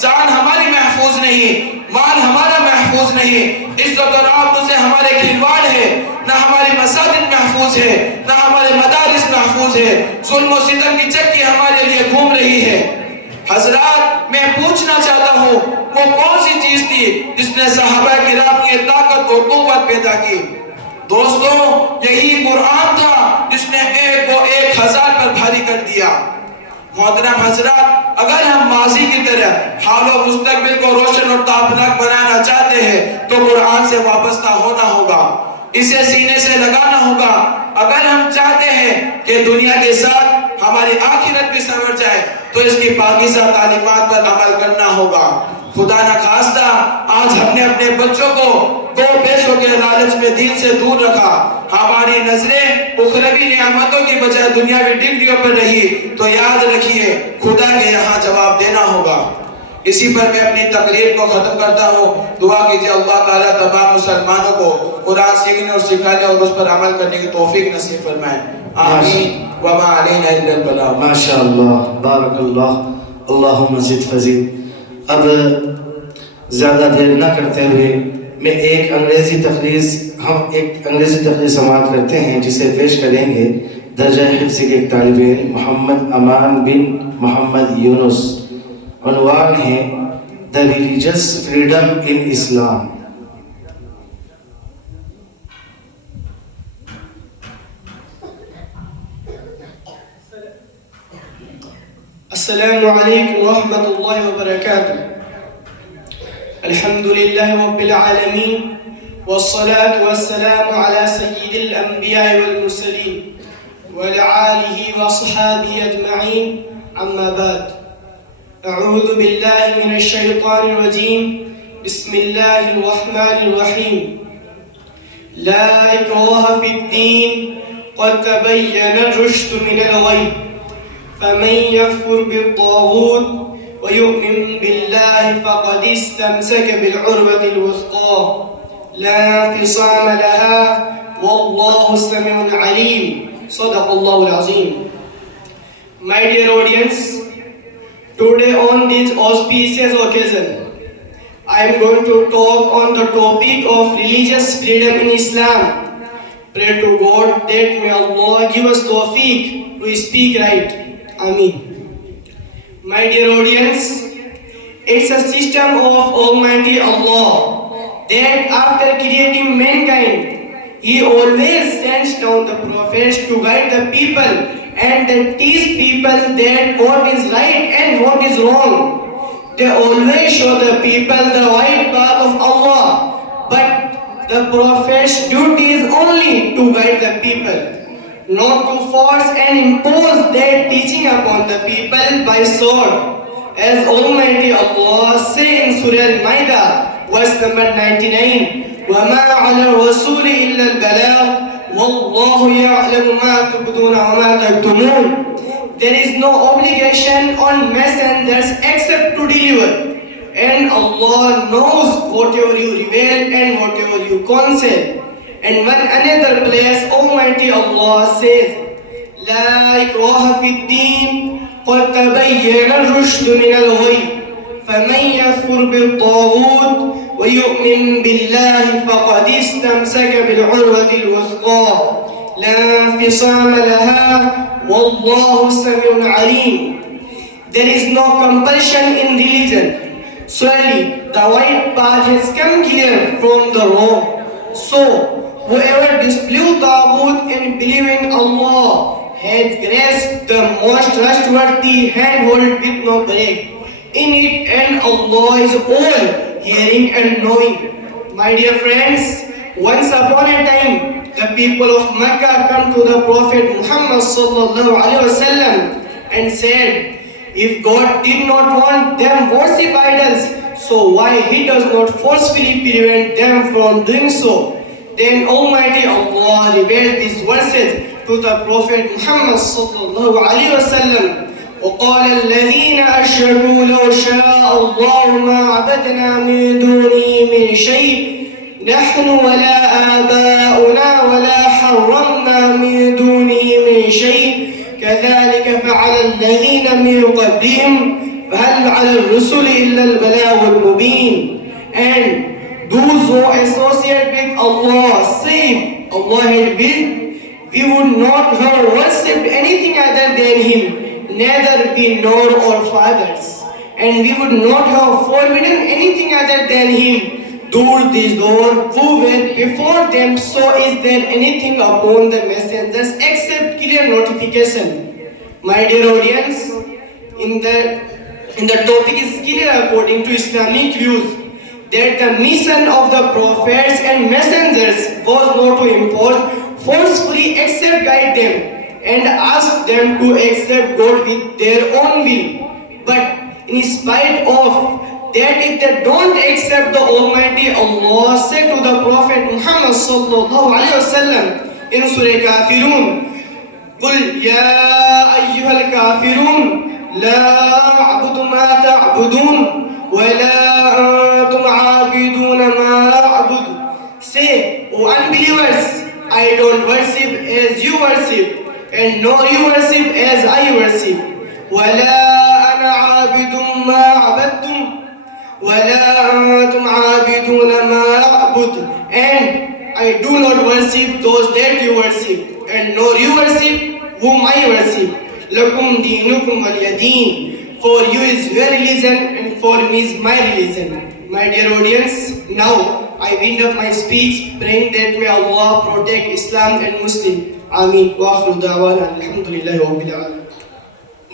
جان ہماری محفوظ نہیں، مال ہمارا محفوظ نہیں، عزت اور آبرو سے ہمارے کھلواڑ ہے، نہ ہماری مساجد محفوظ ہے، نہ ہمارے مدارس محفوظ ہے، ظلم و ستم کی چکی ہمارے لیے گھوم رہی ہے۔ حضرات، میں پوچھنا چاہتا ہوں وہ کون سی چیز تھی جس نے صحابہ کرام کی طاقت اور قوت پیدا کی؟ دوستو، یہی قرآن تھا جس نے ایک کو 1000 پر بھاری کر دیا۔ محترم حضرات، اگر ہم ماضی کی طرح حال و مستقبل کو روشن اور تابناک بنانا چاہتے ہیں تو قرآن سے وابستہ ہونا ہوگا، اسے سینے سے لگانا ہوگا۔ اگر ہم چاہتے ہیں کہ دنیا کے ساتھ ہماری آخرت بھی سنور جائے تو اس کی پاکیزہ تعلیمات پر عمل کرنا ہوگا۔ خدا نخواستہ آج ہم نے اپنے بچوں کو 2 پیسوں کے لالچ میں دین سے دور رکھا، ہماری نظریں اخروی نعمتوں کی بجائے دنیاوی ڈگریوں پر رہی، تو یاد رکھیے خدا کے یہاں جواب دینا ہوگا۔ اسی پر میں اپنی تقریر کو ختم کرتا ہوں۔ دعا کیجئے اللہ تعالیٰ تمام مسلمانوں کو قرآن سیکھنے اور سکھانے اور اس پر عمل کرنے کی توفیق نصیب فرمائے، آمین وما علینا الا البلاغ۔ ماشاءاللہ، بارک اللہ، اللہم زد فزید۔ اب زیادہ دیر نہ کرتے ہوئے میں ایک انگریزی تقریر سماعت کرتے ہیں جسے پیش کریں گے درجہ حفظ کے ایک طالب علم محمد امان بن محمد یونس۔ عنوان ہے The Religious Freedom in Islam۔ السلام علیکم ورحمۃ اللہ وبرکاتہ۔ الحمد للہ رب العالمین والصلاة والسلام علی سید الانبیاء والمرسلین وعلی آلہ وصحابہ اجمعین، اما بعد۔ اعوذ باللہ من الشیطان الرجیم، بسم اللہ الرحمن الرحیم۔ لا اکراہ فی الدین قد تبین الرشد من الغی، فمن يكفر بالطاغوت ويؤمن بالله فقد استمسك بالعروة الوثقى لا انفصام لها والله السميع العليم، صدق الله العظيم۔ My dear audience, today on this auspicious occasion, I am going to talk on the topic of religious freedom in Islam. Pray to God that may Allah give us tawfiq to speak right. Ameen. My dear audience, it's a system of Almighty Allah that after creating mankind, He always sends down the prophets to guide the people and then teach people that what is right and what is wrong. They always show the people the right path of Allah, but the prophet's duty is only to guide the people, not to force and impose their teaching upon the people by sword. As Almighty Allah says in Surah Al-Ma'idah, verse number 99, وَمَا عَلَى الرَّسُولِ إِلَّا الْبَلَاغُ وَاللَّهُ يَعْلَمُ مَا تُبْدُونَ وَمَا تَكْتُمُونَ۔ There is no obligation on messengers except to deliver, and Allah knows whatever you reveal and whatever you conceal. And one another place, Almighty Allah says, لا إكراه في الدين قد تبين الرشد من الغي، فمن يكفر بالطاغوت ويؤمن بالله فقد استمسك بالعروة الوثقى لا انفصام لها Wallahu Sami'un Alim. There is no compulsion in religion. Surely the right path has come clear from the wrong. So whoever disbelieves Taghut and believe in Allah has grasped the most trustworthy handhold with no break in it, and Allah is all hearing and knowing. My dear friends, once upon a time, the people of Mecca come to the Prophet Muhammad sallallahu alaihi wasallam and said, if God did not want them worship idols, so why He does not forcefully prevent them from doing so? Then Almighty Allah revealed these verses to the Prophet Muhammad sallallahu alaihi wasallam. وقال الذين أشركوا لو شاء الله ما عبدنا من دونه من شيء نحن ولا آباؤنا ولا حرمنا من دونه من شيء كذلك فعل الذين من قبلهم فهل على الرسل إلا البلاغ المبين. And those who associate with Allah say, Allah had willed, we would not have worshipped anything other than Him, neither we nor our fathers, and we would not have forbidden anything other than Him. Do these those who were before them, so is there anything upon the messengers except clear notification. My dear audience, in the topic is clear according to Islamic views that the mission of the prophets and messengers was not to impose forcefully except guide them and ask them to accept God with their own will. But in spite of that, if they don't accept the Almighty Allah said to the Prophet Muhammad sallallahu alaihi wasallam in Surah Kafirun, قل يا أيها الكافرون لا أعبد ما تعبدون ولا أنتم عابدون ما أعبد. Say, O unbelievers, I don't worship as you worship, and nor you worship as I worship. ولا أنا عابد ما عبدتم ولا أنتم عابدون ما أعبد. And I do not worship those that you worship, and nor you worship whom I worship. لكم دينكم ولي دين. For you is your religion, and for me is my religion. My dear audience, now I wind up my speech, praying that may Allah protect Islam and Muslim. Ameen. Wa akhiru da'wana alhamdulillahi rabbil alamin.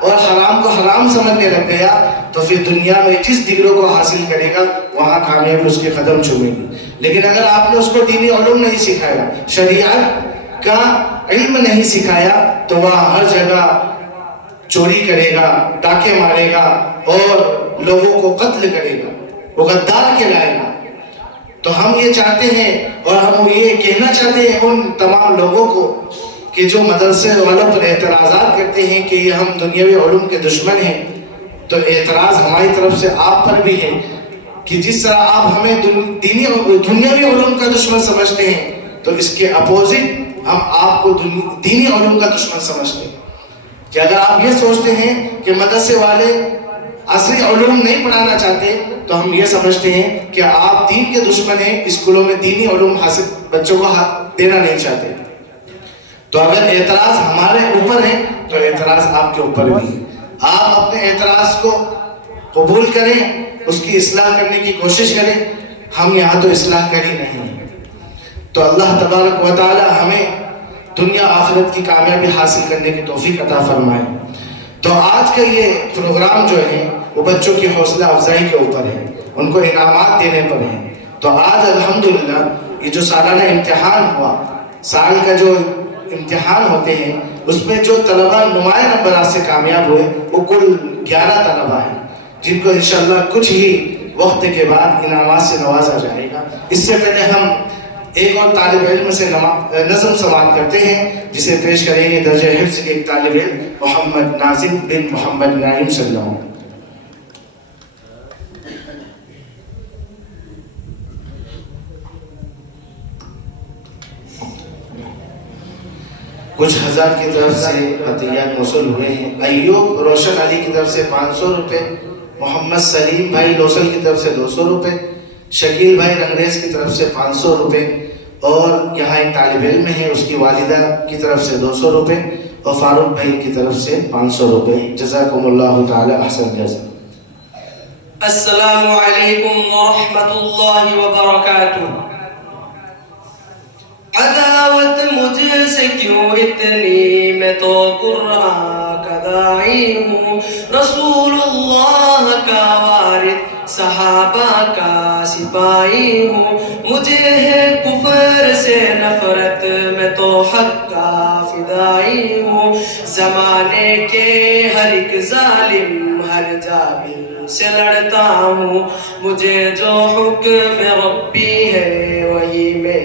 اور حرام کو حرام سمجھنے لگ گیا تو پھر دنیا میں جس ڈگروں کو حاصل کرے گا وہاں کامیابی اس کے قدم چومے گی. لیکن اگر آپ نے اس کو دینی علوم نہیں سکھایا، شریعت کا علم نہیں سکھایا، تو وہاں ہر جگہ چوری کرے گا، ڈاکے مارے گا اور لوگوں کو قتل کرے گا، وہ غدار کہلائے گا. تو ہم یہ چاہتے ہیں اور ہم یہ کہنا چاہتے ہیں ان تمام لوگوں کو کہ جو مدرسے والوں پر اعتراضات کرتے ہیں کہ یہ ہم دنیاوی علوم کے دشمن ہیں، تو اعتراض ہماری طرف سے آپ پر بھی ہے کہ جس طرح آپ ہمیں دنیاوی علوم کا دشمن سمجھتے ہیں تو اس کے اپوزٹ ہم آپ کو دینی علوم کا دشمن سمجھتے ہیں. کہ اگر آپ یہ سوچتے ہیں کہ مدرسے والے عصری علوم نہیں پڑھانا چاہتے تو ہم یہ سمجھتے ہیں کہ آپ دین کے دشمن ہیں، اسکولوں میں دینی علوم حاصل بچوں کو دینا نہیں چاہتے. تو اگر اعتراض ہمارے اوپر ہے تو اعتراض آپ کے اوپر بھی ہے. آپ اپنے اعتراض کو قبول کریں، اس کی اصلاح کرنے کی کوشش کریں. ہم یہاں تو اصلاح کر ہی نہیں ہیں. تو اللہ تبارک و تعالی ہمیں دنیا آخرت کی کامیابی حاصل کرنے کی توفیق عطا فرمائے. تو آج کا یہ پروگرام جو ہے وہ بچوں کی حوصلہ افزائی کے اوپر ہے، ان کو انعامات دینے پر ہیں. تو آج الحمدللہ یہ جو سالانہ امتحان ہوا، سال کا جو امتحان ہوتے ہیں اس میں جو طلبہ نمایاں نمبرات سے کامیاب ہوئے وہ کل 11 طلبہ ہیں، جن کو انشاءاللہ کچھ ہی وقت کے بعد انعامات سے نوازا جائے گا. اس سے پہلے ہم ایک اور طالب علم سے نظم سماعت کرتے ہیں جسے پیش کریں گے درجہ حفظ کے ایک طالب علم محمد نازم بن محمد نعیم صلی اللہ علیہ وسلم. کچھ ہزار کی طرف سے عطیات موصول ہوئے ہیں. ایوب روشن علی کی طرف سے 500 روپے، محمد سلیم بھائی لوسل کی طرف سے 200 روپے، شکیل بھائی رنگریز کی طرف سے 500 روپے، اور یہاں ایک طالب علم ہے اس کی والدہ کی طرف سے 200 روپے، اور فاروق بھائی کی طرف سے 500 روپے. جزاکم اللہ تعالی احسن جزا. السلام علیکم ورحمۃ اللہ وبرکاتہ. عداوت مجھ سے کیوں اتنی، میں تو قرآن کا داعی ہوں، رسول اللہ کا وارث صحابہ کا سپاہی ہوں. مجھے ہے کفر سے نفرت، میں تو حق کا فدائی ہوں. زمانے کے ہر ایک ظالم ہر جابر سے لڑتا ہوں. مجھے جو حکم ربی ہے وہی میں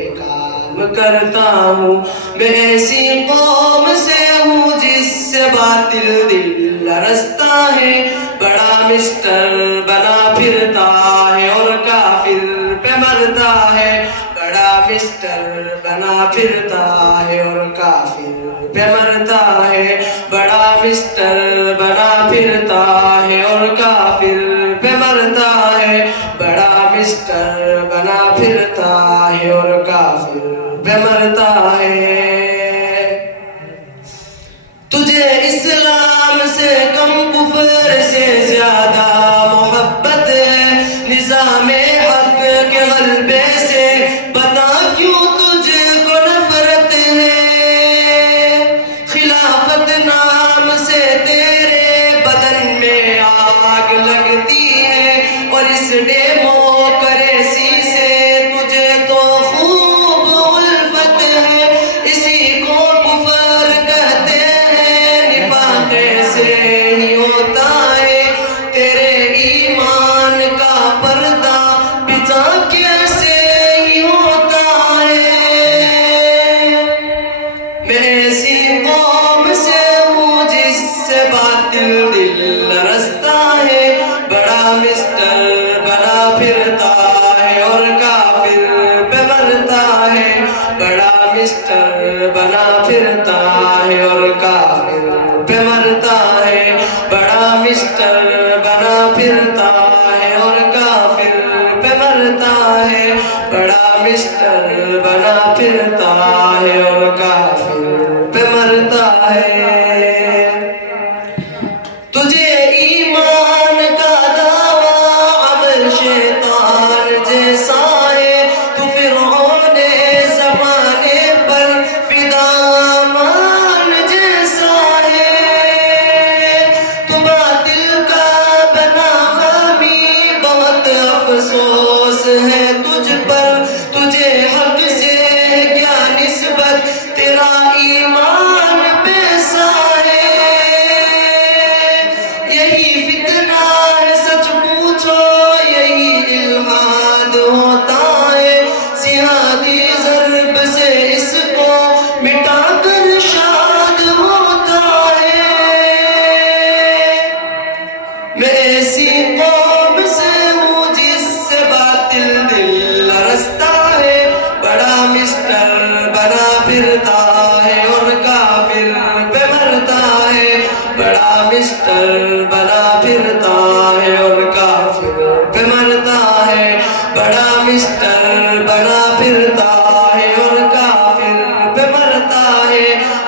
کرتا ہوں. میں ایسی قوم سے ہوں جس سے باطل دل رستا ہے، بڑا مسٹر بنا پھرتا ہے اور کافر پہ مرتا ہے. بڑا مسٹر بنا پھرتا ہے اور کافر پہ مرتا ہے. بڑا مسٹر بنا پھرتا ہے اور کافر پہ مرتا ہے. بڑا مسٹر بنا پھرتا ہے اور کافر پہ مرتا ہے. تجھے اسلام سے کم کفر سے زیادہ محبت ہے، نظام حق کے غلبے سے بتا کیوں تجھ کو نفرت ہے. خلافت نام سے تیرے بدن میں آگ لگتی ہے، اور اس ڈیموکریسی سے تجھے تو خوب الفت ہے. اسی کو کفر کہتے ہیں، نفاق سے ہی ہوتا ہے. تیرے ایمان کا پردہ بچا کیسے ہی ہوتا ہے. میں ایسی قوم سے ہوں جس سے باطل دل رستا ہے، بڑا مسٹر بنا پھرتا ہے اور کافر پہ مرتا ہے. بڑا مسٹر بنا پھرتا ہے اور کافر پہ مرتا ہے. بڑا مسٹر بنا پھرتا ہے اور کافر پہ مرتا ہے. بڑا مسٹر بنا پھرتا ہے اور کافر پہ مرتا ہے. تجھے ایمان کا دعویٰ عمل شیطان جیسا ہے. تو فرعون زمانے پر فدا مان جیسا ہے.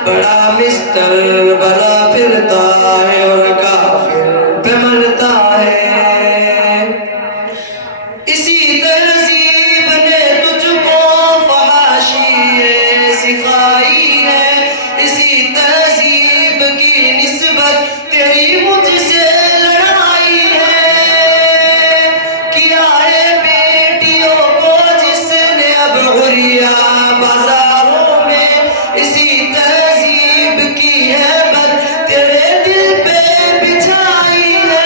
بڑا مسٹر بنا پھرتا ہے اور کافر پہ مرتا ہے اسی تہذیب نے تجھ کو فحاشی سکھائی ہے اسی تہذیب کی نسبت تیری مجھ سے لڑائی ہے کیا ہے بیٹیوں کو جس نے اب غریا بازاروں میں اسی تہذیب کی ہیبت تیرے دل پہ بچھائی ہے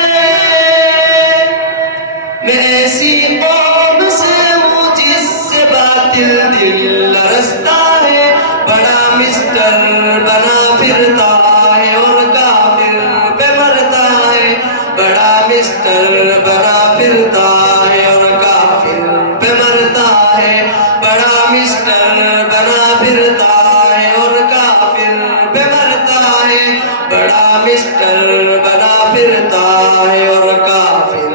میں ایسی قوم سے ہوں جس سے باطل دل لرزتا ہے بڑا مسٹر بنا پھرتا ہے اور کافر پہ مرتا ہے بڑا مسٹر بنا پھرتا ہے اور کافر پہ مرتا ہے بڑا مسٹر بنا پھرتا ہے اور کافر پہ مرتا ہے بڑا مسٹر بنا پھرتا ہے اور کافر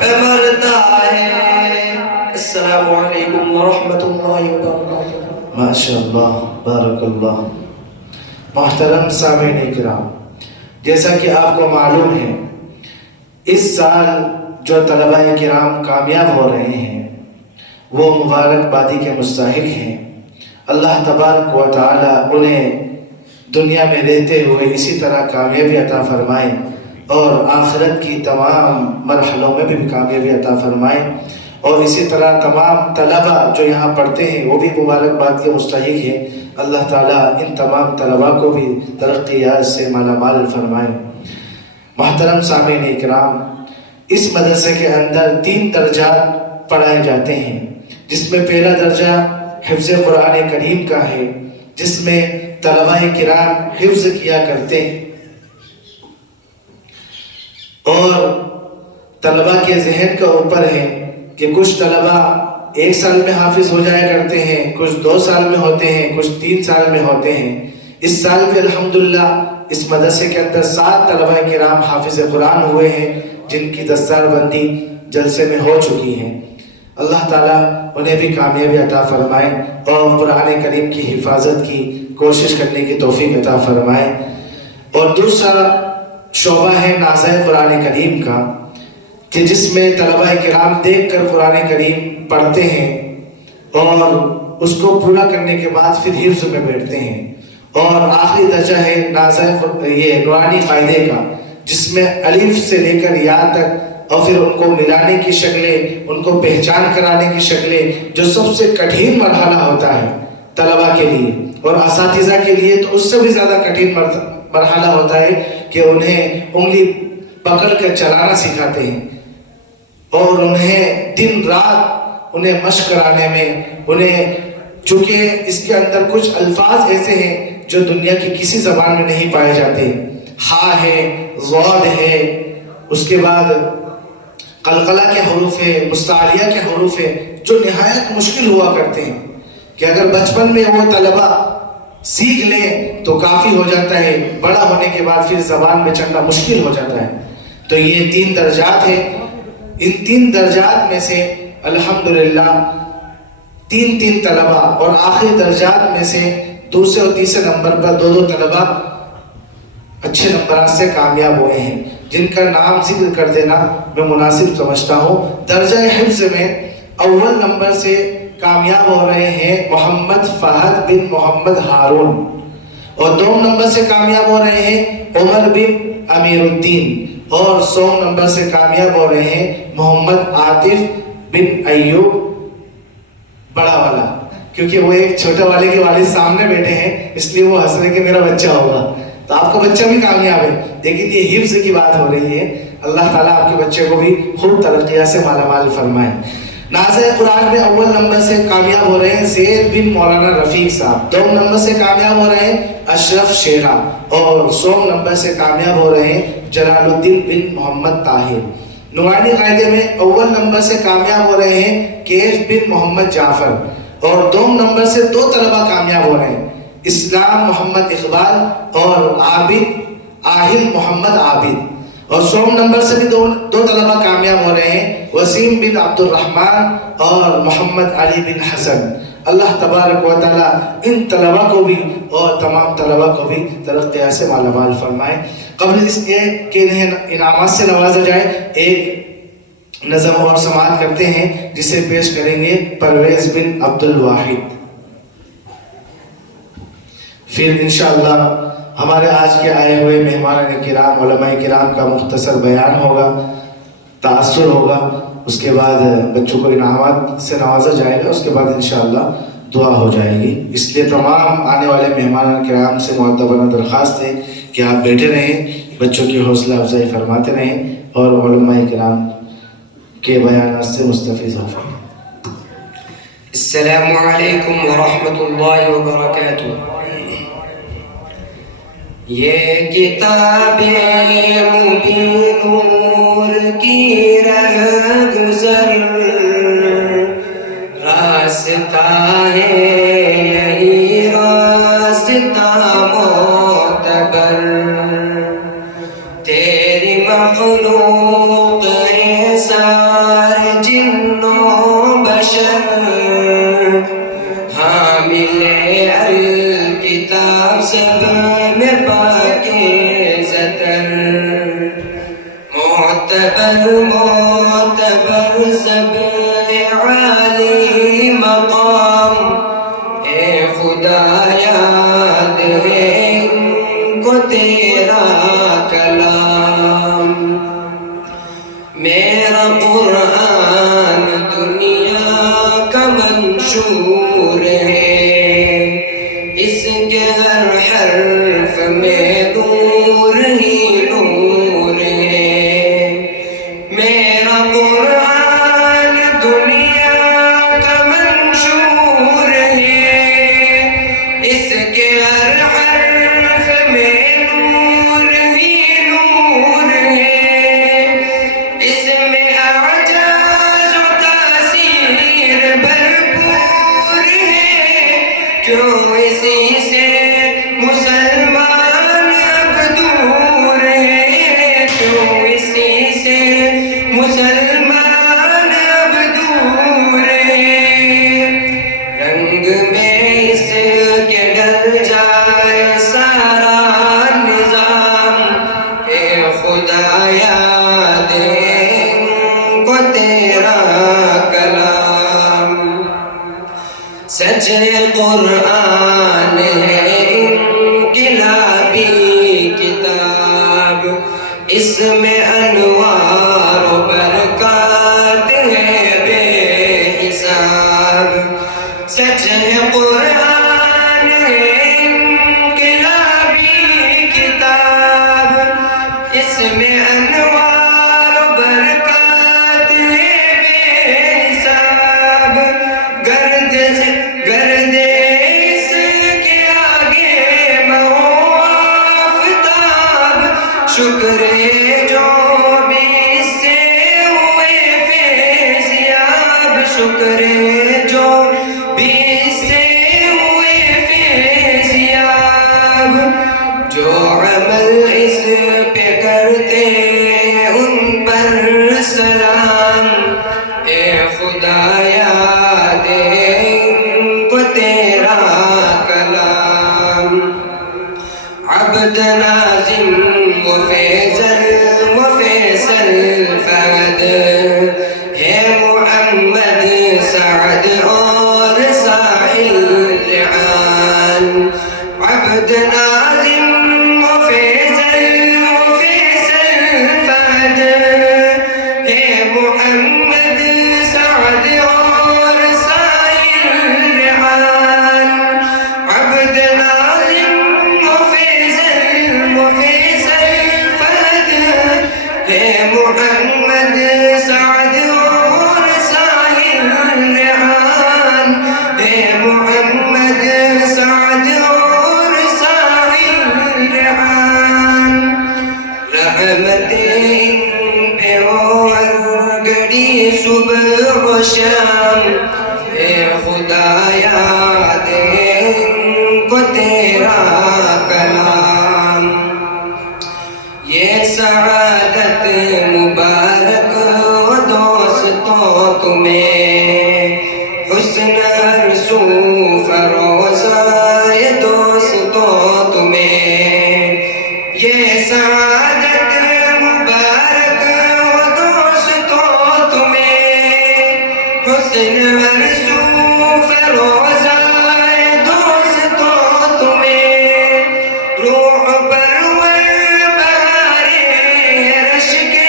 پہ مرتا ہے السلام علیکم ورحمۃ اللہ وبرکاتہ ماشاءاللہ بارک اللہ. محترم سامعین کرام، جیسا کہ آپ کو معلوم ہے اس سال جو طلباء کرام کامیاب ہو رہے ہیں وہ مبارکبادی کے مستحق ہیں. اللہ تبارک و تعالی انہیں دنیا میں رہتے ہوئے اسی طرح کامیابی عطا فرمائے اور آخرت کی تمام مرحلوں میں بھی کامیابی عطا فرمائے. اور اسی طرح تمام طلبہ جو یہاں پڑھتے ہیں وہ بھی مبارکباد کے مستحق ہیں. اللہ تعالیٰ ان تمام طلبہ کو بھی ترقیات سے مالا مال فرمائے. محترم سامعین اکرام، اس مدرسے کے اندر 3 درجات پڑھائے جاتے ہیں، جس میں پہلا درجہ حفظ قرآن کریم کا ہے، جس میں طلباء کرام حفظ کیا کرتے ہیں اور طلباء کے ذہن کا اوپر ہے کہ کچھ طلباء 1 سال میں حافظ ہو جایا کرتے ہیں، کچھ 2 سال میں ہوتے ہیں، کچھ 3 سال میں ہوتے ہیں. اس سال بھی الحمدللہ اس مدرسے کے اندر 7 طلباء کرام حافظ قرآن ہوئے ہیں، جن کی دستار بندی جلسے میں ہو چکی ہے. اللہ تعالیٰ انہیں بھی کامیابی عطا فرمائے اور قرآن کریم کی حفاظت کی کوشش کرنے کی توفیق عطا فرمائے. اور دوسرا شعبہ ہے نازع قرآن کریم کا، کہ جس میں طلباء کرام دیکھ کر قرآن کریم پڑھتے ہیں اور اس کو پورا کرنے کے بعد پھر حفظ میں بیٹھتے ہیں. اور آخری درجہ ہے نازع یہ نورانی قاعدے کا، جس میں الف سے لے کر یا تک اور پھر ان کو ملانے کی شکلیں، ان کو پہچان کرانے کی شکلیں، جو سب سے کٹھین مرحلہ ہوتا ہے طلباء کے لیے اور اساتذہ کے لیے تو اس سے بھی زیادہ کٹھین مرحلہ ہوتا ہے کہ انہیں انگلی پکڑ کر چلانا سکھاتے ہیں اور انہیں دن رات انہیں مشق کرانے میں انہیں، چونکہ اس کے اندر کچھ الفاظ ایسے ہیں جو دنیا کی کسی زبان میں نہیں پائے جاتے. ہا ہے، ضاد ہے، اس کے بعد قلقلہ کے حروف ہے، مستعلیہ کے حروف ہے، جو نہایت مشکل ہوا کرتے ہیں کہ اگر بچپن میں وہ طلبہ سیکھ لیں تو کافی ہو جاتا ہے، بڑا ہونے کے بعد پھر زبان میں چڑھنا مشکل ہو جاتا ہے. تو یہ 3 درجات ہیں. ان 3 درجات میں سے الحمدللہ 3 طلبہ اور آخری درجات میں سے دوسرے اور تیسرے نمبر پر 2 طلبہ اچھے نمبرات سے کامیاب ہوئے ہیں، جن کا نام ذکر کر دینا میں مناسب سمجھتا ہوں. درجہ حفظ میں اول نمبر سے کامیاب ہو رہے ہیں محمد فہد بن محمد ہارون، اور 2 نمبر سے کامیاب ہو رہے ہیں عمر بن امیر الدین، اور 100 نمبر سے کامیاب ہو رہے ہیں محمد عاطف بن ایوب بڑا والا، کیونکہ وہ ایک چھوٹے والے کے والد سامنے بیٹھے ہیں اس لیے وہ ہنس رہے کہ میرا بچہ ہوگا. تو آپ کا بچہ بھی کامیاب ہے، لیکن یہ حفظ کی بات ہو رہی ہے. اللہ تعالیٰ آپ کے بچے کو بھی خوب ترقیات سے مالا مال فرمائے. نازع قرآن میں اول نمبر سے کامیاب ہو رہے ہیں زید بن مولانا رفیق صاحب، 2 نمبر سے کامیاب ہو رہے ہیں اشرف شیرہ، اور 100 نمبر سے کامیاب ہو رہے ہیں جلال الدین بن محمد طاہر. نورانی قاعدے میں اول نمبر سے کامیاب ہو رہے ہیں کیف بن محمد جعفر، اور 2 نمبر سے 2 طلبہ کامیاب ہو رہے ہیں اسلام محمد اقبال اور عابد آہل محمد عابد. اور 100 نمبر سے بھی دو طلبہ کامیاب ہو رہے ہیں، وسیم بن عبد الرحمن اور محمد علی بن حسن۔ اللہ تبارک و تعالیٰ ان طلبہ کو بھی اور تمام طلبہ کو بھی ترقیات سے مالا مال فرمائے۔ قبل اس کے کہ انہیں انعامات سے نوازا جائے، ایک نظم اور سماعت کرتے ہیں جسے پیش کریں گے پرویز بن عبد الواحد۔ پھر انشاءاللہ ہمارے آج کے آئے ہوئے مہمان کرام، علماء کرام کا مختصر بیان ہوگا، تأثر ہوگا، اس کے بعد بچوں کو انعامات سے نوازا جائے گا، اس کے بعد انشاءاللہ دعا ہو جائے گی۔ اس لیے تمام آنے والے مہمان کرام سے مؤدبانہ درخواست ہے کہ آپ بیٹھے رہیں، بچوں کی حوصلہ افزائی فرماتے رہیں اور علماء کرام کے بیانات سے مستفیض ہو فرمائیں۔ السلام علیکم ورحمۃ اللہ وبرکاتہ۔ یہ کتاب مبین نور کی رہگزر، راستہ ہے یہی راستہ معتبر، تیری مخلوق ہے سارے جن و بشر، حامل الکتاب سب میں پاکیزتر، معتبر سب عالی مقام، اے خدا یاد ہے ان کو تیرا کلام، میرا قرآن دنیا کا منشور ہے، اس کے ہر حرف میں نور ہی نور ہے، میرا قرآن دنیا کا منشور ہے، اس کے ہر حرف میں نور ہی نور ہے، اس میں اعجاز و تاثیر بھرپور ہے، کیوں اسی سے مسلمان اب دور ہے، کیوں اسی سے مسلمان اب دور ہے، رنگ میں اس کے ڈل جائے سارا نظام، اے خدا یاد ہے ان کو تیرا کلام، سچ قرآن ہے انقلابی کتاب، اس میں انوار و برکات ہے بے حساب، سچ قرآن ہے انقلابی کتاب، اس میں انوار و برکات ہے بے حساب، گرد اس کے آگے مہو آفتاب، شکر ہے جو بھی اس سے ہوئے فیضیاب، شکر ہے جو بھی اس سے ہوئے فیضیاب، جو عمل اس پہ کرتے ہیں ان پر سلام، اے خدا یاد ہے ان کو تیرا کلام، عبد ناظم و فیصل فہد ہے، محمد سعد اور ساحل لعان، عبد ناظم و فیصل فہد ہے، محمد سعد اور ساحل لعان، عبد ناظم و فیصل فہد ہے، محمد سعد اور ساحل لعان، ہے محمد سعد اور ساحل سعادت مبارک و دوستوں تمہیں، حسن رسو فروزائے دوستوں تمہیں، یہ سعادت مبارک و دوستوں تمہیں، حسن رسو فروزائے دوستوں تمہیں، روح پرور بہارے رش کے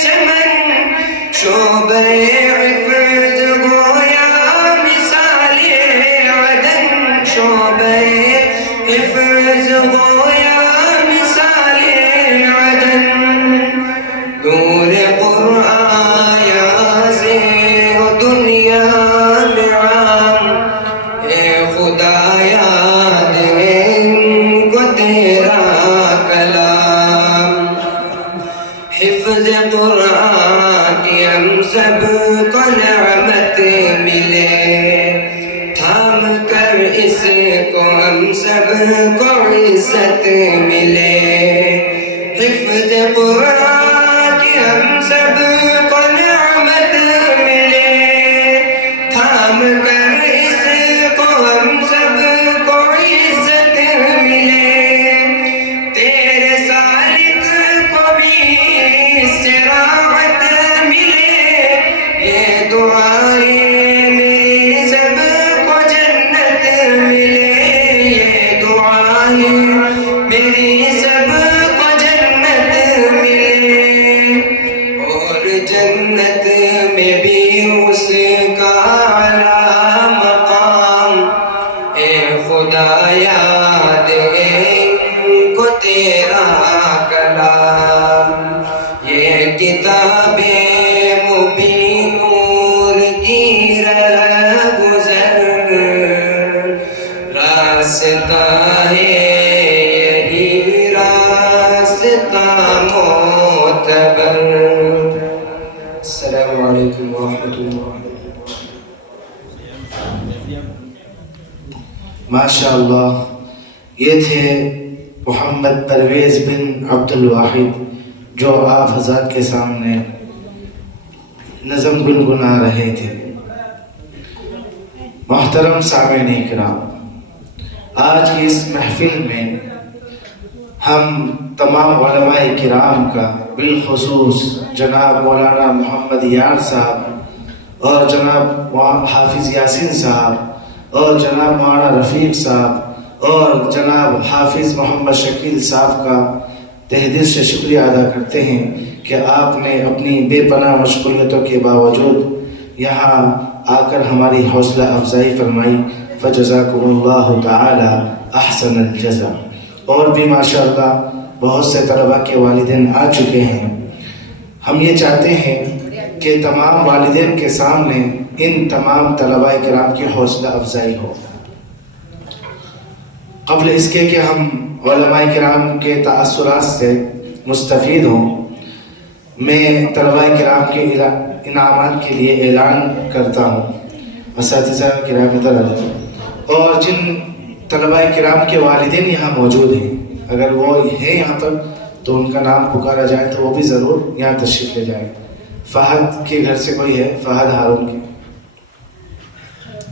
چمن، شعبہ حفظ گویا مثال عدن، شعبہ حفظ گویا مثال عدن، نور قرآن یازے و دنیا میں عام، اے خدا یاد ہے ان کو تیرا کلام، حفظ قرآن کی ہم سب کو نعمت ملے، تھام کر اس کو ہم سب کو عزت ملے، حفظ قرآن کی ہم سب کو نعمت ملے، تھام کر اس کو ہم سب کو عزت ملے، تیرے سالک کو بھی استراحت ملے، یہ دعائیں میری سب کو جنت ملے، یہ دعائیں میری سب کو جنت ملے، اور جنت میں بھی اس کا اعلیٰ مقام، اے خدا یاد ہے ان کو تیرا کلام، یہ کتاب مبین نور کی رہ گزر، راستہ ہے یہی راستہ معتبر۔ السلام علیکم ورحمۃ اللہ۔ ماشاءاللہ، یہ تھے محمد پرویز بن عبد الواحد جو آپ حضرات کے سامنے نظم گنگنا رہے تھے۔ محترم سامعین کرام، آج کی اس محفل میں ہم تمام علماء کرام کا، بالخصوص جناب مولانا محمد یار صاحب اور جناب حافظ یاسین صاحب اور جناب مولانا رفیق صاحب اور جناب حافظ محمد شکیل صاحب کا تہ دل سے شکریہ ادا کرتے ہیں کہ آپ نے اپنی بے پناہ مشغولیتوں کے باوجود یہاں آ کر ہماری حوصلہ افزائی فرمائی۔ فجزاکم اللہ تعالی احسن الجزا۔ اور بھی ماشاءاللہ بہت سے طلباء کے والدین آ چکے ہیں۔ ہم یہ چاہتے ہیں کہ تمام والدین کے سامنے ان تمام طلباء کرام کی حوصلہ افزائی ہو۔ قبل اس کے کہ ہم علماء کرام کے تأثرات سے مستفید ہوں، میں طلباء کرام کے انعامات کے لیے اعلان کرتا ہوں۔ اساتذہ کرام ادھر آ جائیں، اور جن طلباء کرام کے والدین یہاں موجود ہیں، اگر وہ ہیں یہاں پر تو ان کا نام پکارا جائے تو وہ بھی ضرور یہاں تشریف لے جائیں۔ فہد کے گھر سے کوئی ہے؟ فہد ہارون کے؟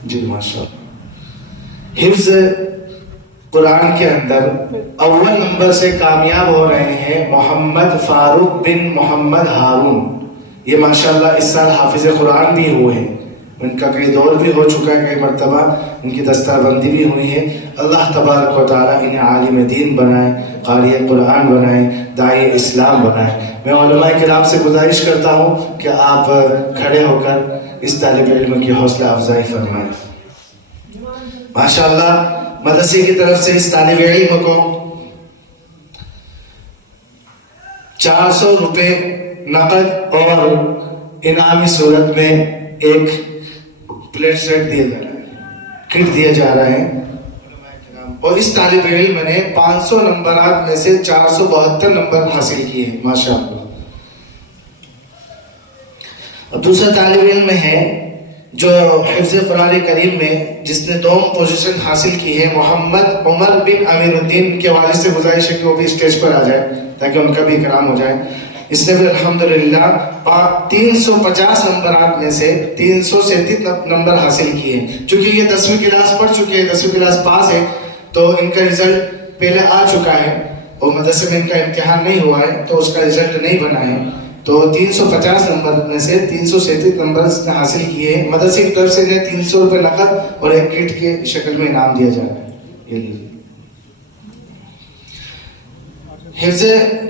جی ماشاءاللہ۔ حفظ قرآن کے اندر اول نمبر سے کامیاب ہو رہے ہیں محمد فاروق بن محمد ہارون۔ یہ ماشاءاللہ اس سال حافظ قرآن بھی ہوئے ہیں، ان کا کئی دور بھی ہو چکا ہے، کئی مرتبہ ان کی دستہ بندی بھی ہوئی ہے۔ اللہ تبارک و تعالیٰ انہیں عالم دین بنائے، قاری قرآن بنائے، داعی اسلام بنائے۔ میں علماء کرام سے گزارش کرتا ہوں کہ آپ کھڑے ہو کر اس طالب علم کی حوصلہ افزائی فرمائیں۔ ماشاءاللہ مدرسے کی طرف سے اس طالب علم کو 400 روپے نقد اور انعامی صورت میں ایک پلیٹ سیٹ دیا جا رہا ہے، کٹ دیا جا رہا ہے، اور اس طالب علم نے 500 نمبرات میں سے 472 نمبر حاصل کیے ہیں ماشاءاللہ۔ اور دوسرا طالب علم ہے جو حفظ قرآن کریم میں جس نے دوم پوزیشن حاصل کی ہے، محمد عمر بن امیر الدین کے والد سے گزارش ہے کہ وہ بھی اسٹیج پر آ جائے تاکہ ان کا بھی اکرام ہو جائے. اس نے بھی الحمدللہ 350 نمبرات میں سے 337 نمبر حاصل کیے. چونکہ یہ 10ویں کلاس پڑھ چکے ہیں، 10ویں کلاس پاس ہے، تو ان کا رزلٹ پہلے آ چکا ہے اور مدرسے میں ان کا امتحان نہیں ہوا ہے تو اس کا رزلٹ نہیں بنا ہے. تو 350 نمبر میں سے 337 نمبر اس نے حاصل کیے ہیں. مدرسے کی طرف سے انہیں 300 روپے نقد اور ایک کٹ کی شکل میں انعام دیا جا رہا ہے. یہ لیجیے. حفظ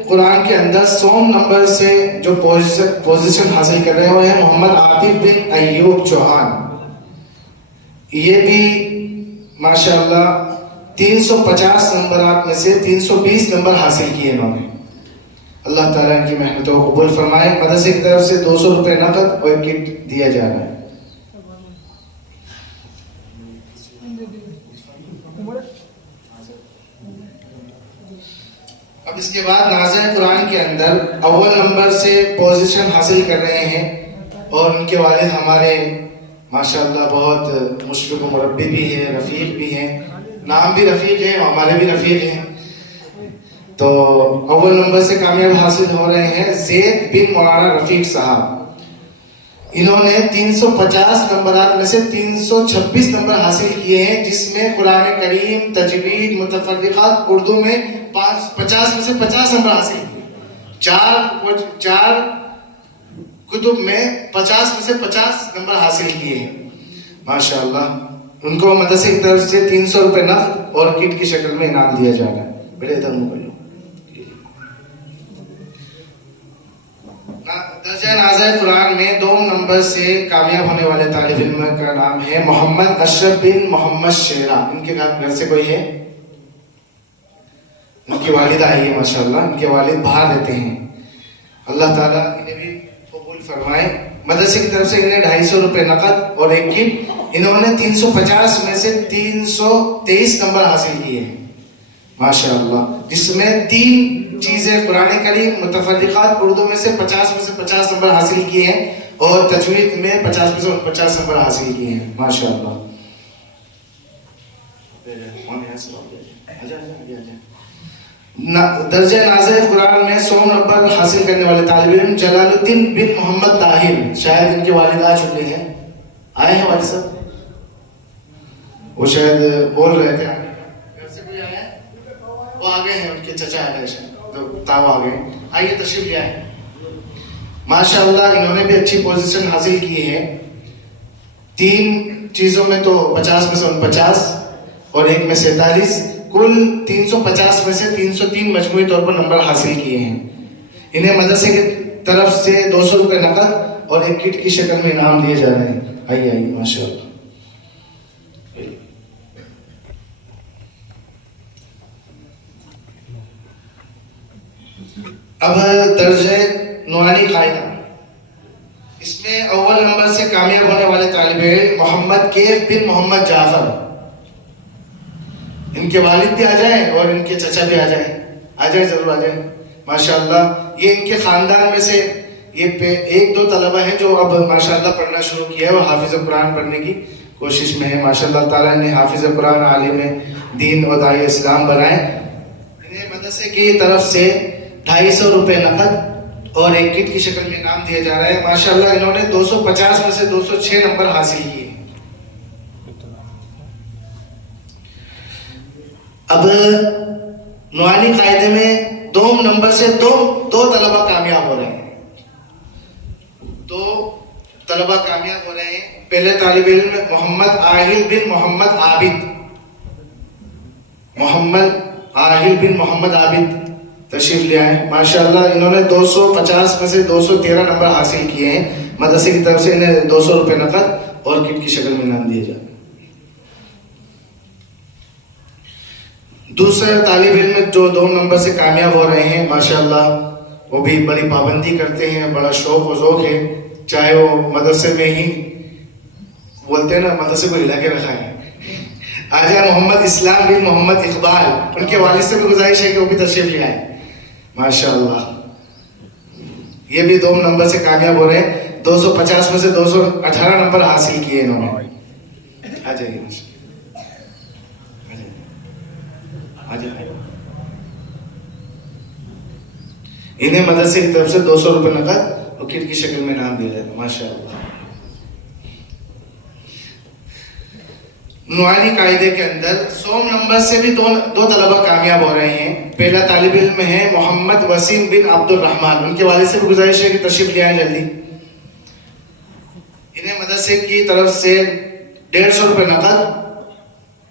قرآن کے اندر 100 نمبر سے جو پوزیشن حاصل کر رہے ہیں وہ ہیں محمد عاطف بن ایوب چوہان. یہ بھی ماشاءاللہ 350 نمبرات میں سے 320 نمبر حاصل کیے انہوں نے. اللہ تعالیٰ ان کی محنتوں کو قبول فرمائے. مدرسے کی طرف سے 200 روپے نقد اور ایک کٹ دیا جا رہا ہے. اب اس کے بعد ناظرین قرآن کے اندر اول نمبر سے پوزیشن حاصل کر رہے ہیں اور ان کے والد ہمارے ماشاءاللہ بہت مشفق و مربی بھی ہیں، رفیق بھی ہیں. نام بھی رفیق ہیں، ہمارے بھی رفیق ہیں. تو اول نمبر سے کامیاب حاصل ہو رہے ہیں زید بن مولانا رفیق صاحب. انہوں نے 350 نمبرات میں سے 326 نمبر حاصل کیے ہیں، جس میں قرآن کریم، تجوید، متفرقات، اردو میں 50 میں سے 50 نمبر حاصل کیے. چار کتب میں 50 میں سے 50 نمبر حاصل کیے ہیں ماشاءاللہ. ان کو مدرسے کی طرف سے 300 روپے نقد اور کٹ کی شکل میں انعام دیا جا رہا ہے. بڑے ادھر منہ کرو. درجہ نازل قرآن میں 2 نمبر سے کامیاب ہونے والے طالب علم کا نام ہے محمد اشرف بن محمد شیرہ. ان کے گھر سے کوئی ہے؟ ان کی والدہ ہے یہ ماشاءاللہ. ان کے والد باہر رہتے ہیں. اللہ تعالیٰ انہیں بھی قبول فرمائے. مدرسے کی طرف سے انہیں 250 روپے نقد اور ایک کٹ. انہوں نے 350 میں سے 323 نمبر حاصل کیے ہیں ماشاءاللہ، جس میں 3 چیزیں قرآن کریم، متفرقات، اردو میں سے 50 میں سے 50 نمبر حاصل کیے ہیں اور تجوید میں 50 میں سے 50 نمبر حاصل کیے ہیں ماشاءاللہ. درجہ نازل قرآن میں 100 نمبر حاصل کرنے والے طالب علم جلال الدین بن محمد طاہر. شاید ان کے والد آ چکے ہیں. آئے ہیں والد صاحب؟ وہ شاید بول رہے تھے. گھر سے کوئی آیا ہے؟ وہ آ گئے ہیں. ان کے چچا آ گئے شاید، تاؤ آ گئے. آئیے تشریف لے آئے. ماشاءاللہ انہوں نے بھی اچھی پوزیشن حاصل کی ہے. 3 چیزوں میں تو 50 میں سے 49 اور ایک میں 47، کل 350 میں سے 303 مجموعی طور پر نمبر حاصل کیے ہیں. انہیں مدرسے کی طرف سے 200 روپے نقد اور ایک کٹ کی شکل میں انعام دیے جا رہے ہیں. آئیے آئیے ماشاءاللہ. اب درجہ نورانی قاعدہ، اس میں اول نمبر سے کامیاب ہونے والے طالب علم محمد کیف بن محمد جعفر. ان کے والد بھی آ جائیں اور ان کے چچا بھی آ جائیں. آ جائیں، ضرور آ جائیں ماشاءاللہ. یہ ان کے خاندان میں سے یہ 1-2 طلبہ ہیں جو اب ماشاءاللہ پڑھنا شروع کیا ہے اور حافظ قرآن پڑھنے کی کوشش میں ہے ماشاءاللہ. تعالیٰ نے حافظ قرآن، عالم دین اور داعی اسلام بنائے. انہیں مدرسے کی طرف سے 250 روپے نقد اور ایک کٹ کی شکل میں انعام دیا جا رہا ہے ماشاءاللہ. انہوں نے 250 میں سے 206 نمبر حاصل کیے. اب نورانی قاعدے میں 2 نمبر سے دو طلبہ کامیاب ہو رہے ہیں. 2 طلبہ کامیاب ہو رہے ہیں. پہلے طالب علم محمد آہل بن محمد عابد. محمد آہل بن محمد عابد تشریف لے آئے ماشاءاللہ. انہوں نے 250 میں سے 213 نمبر حاصل کیے ہیں. مدرسے کی طرف سے انہیں 200 روپے نقد اور کٹ کی شکل میں انعام دیے جائے. دوسرے طالب علم جو 2 نمبر سے کامیاب ہو رہے ہیں ماشاءاللہ، وہ بھی بڑی پابندی کرتے ہیں، بڑا شوق و ذوق ہے. چاہے وہ مدرسے میں ہی بولتے ہیں نا، مدرسے کو ہلا کے رکھا ہے. آجا محمد اسلام بن محمد اقبال. ان کے والد سے بھی گزارش ہے کہ وہ بھی تشریف لے آئے ماشاءاللہ. یہ بھی 2 نمبر سے کامیاب ہو رہے ہیں. 250 میں سے 218 نمبر حاصل کیے انہوں نے. آ جائیے انہیں مدرسے کی طرف سے 200 روپے نقد اور کٹ کی شکل میں انعام دیا جاتا ہے. ماشاء اللہ. نورانی قاعدے کے اندر 100 نمبر سے بھی دو طلبہ کامیاب ہو رہے ہیں. پہلا طالب علم ہے محمد وسیم بن عبد الرحمن. ان کے والد سے بھی گزارش ہے کہ تشریف لے آئیں جلدی. انہیں مدرسے کی طرف سے 150 روپے نقد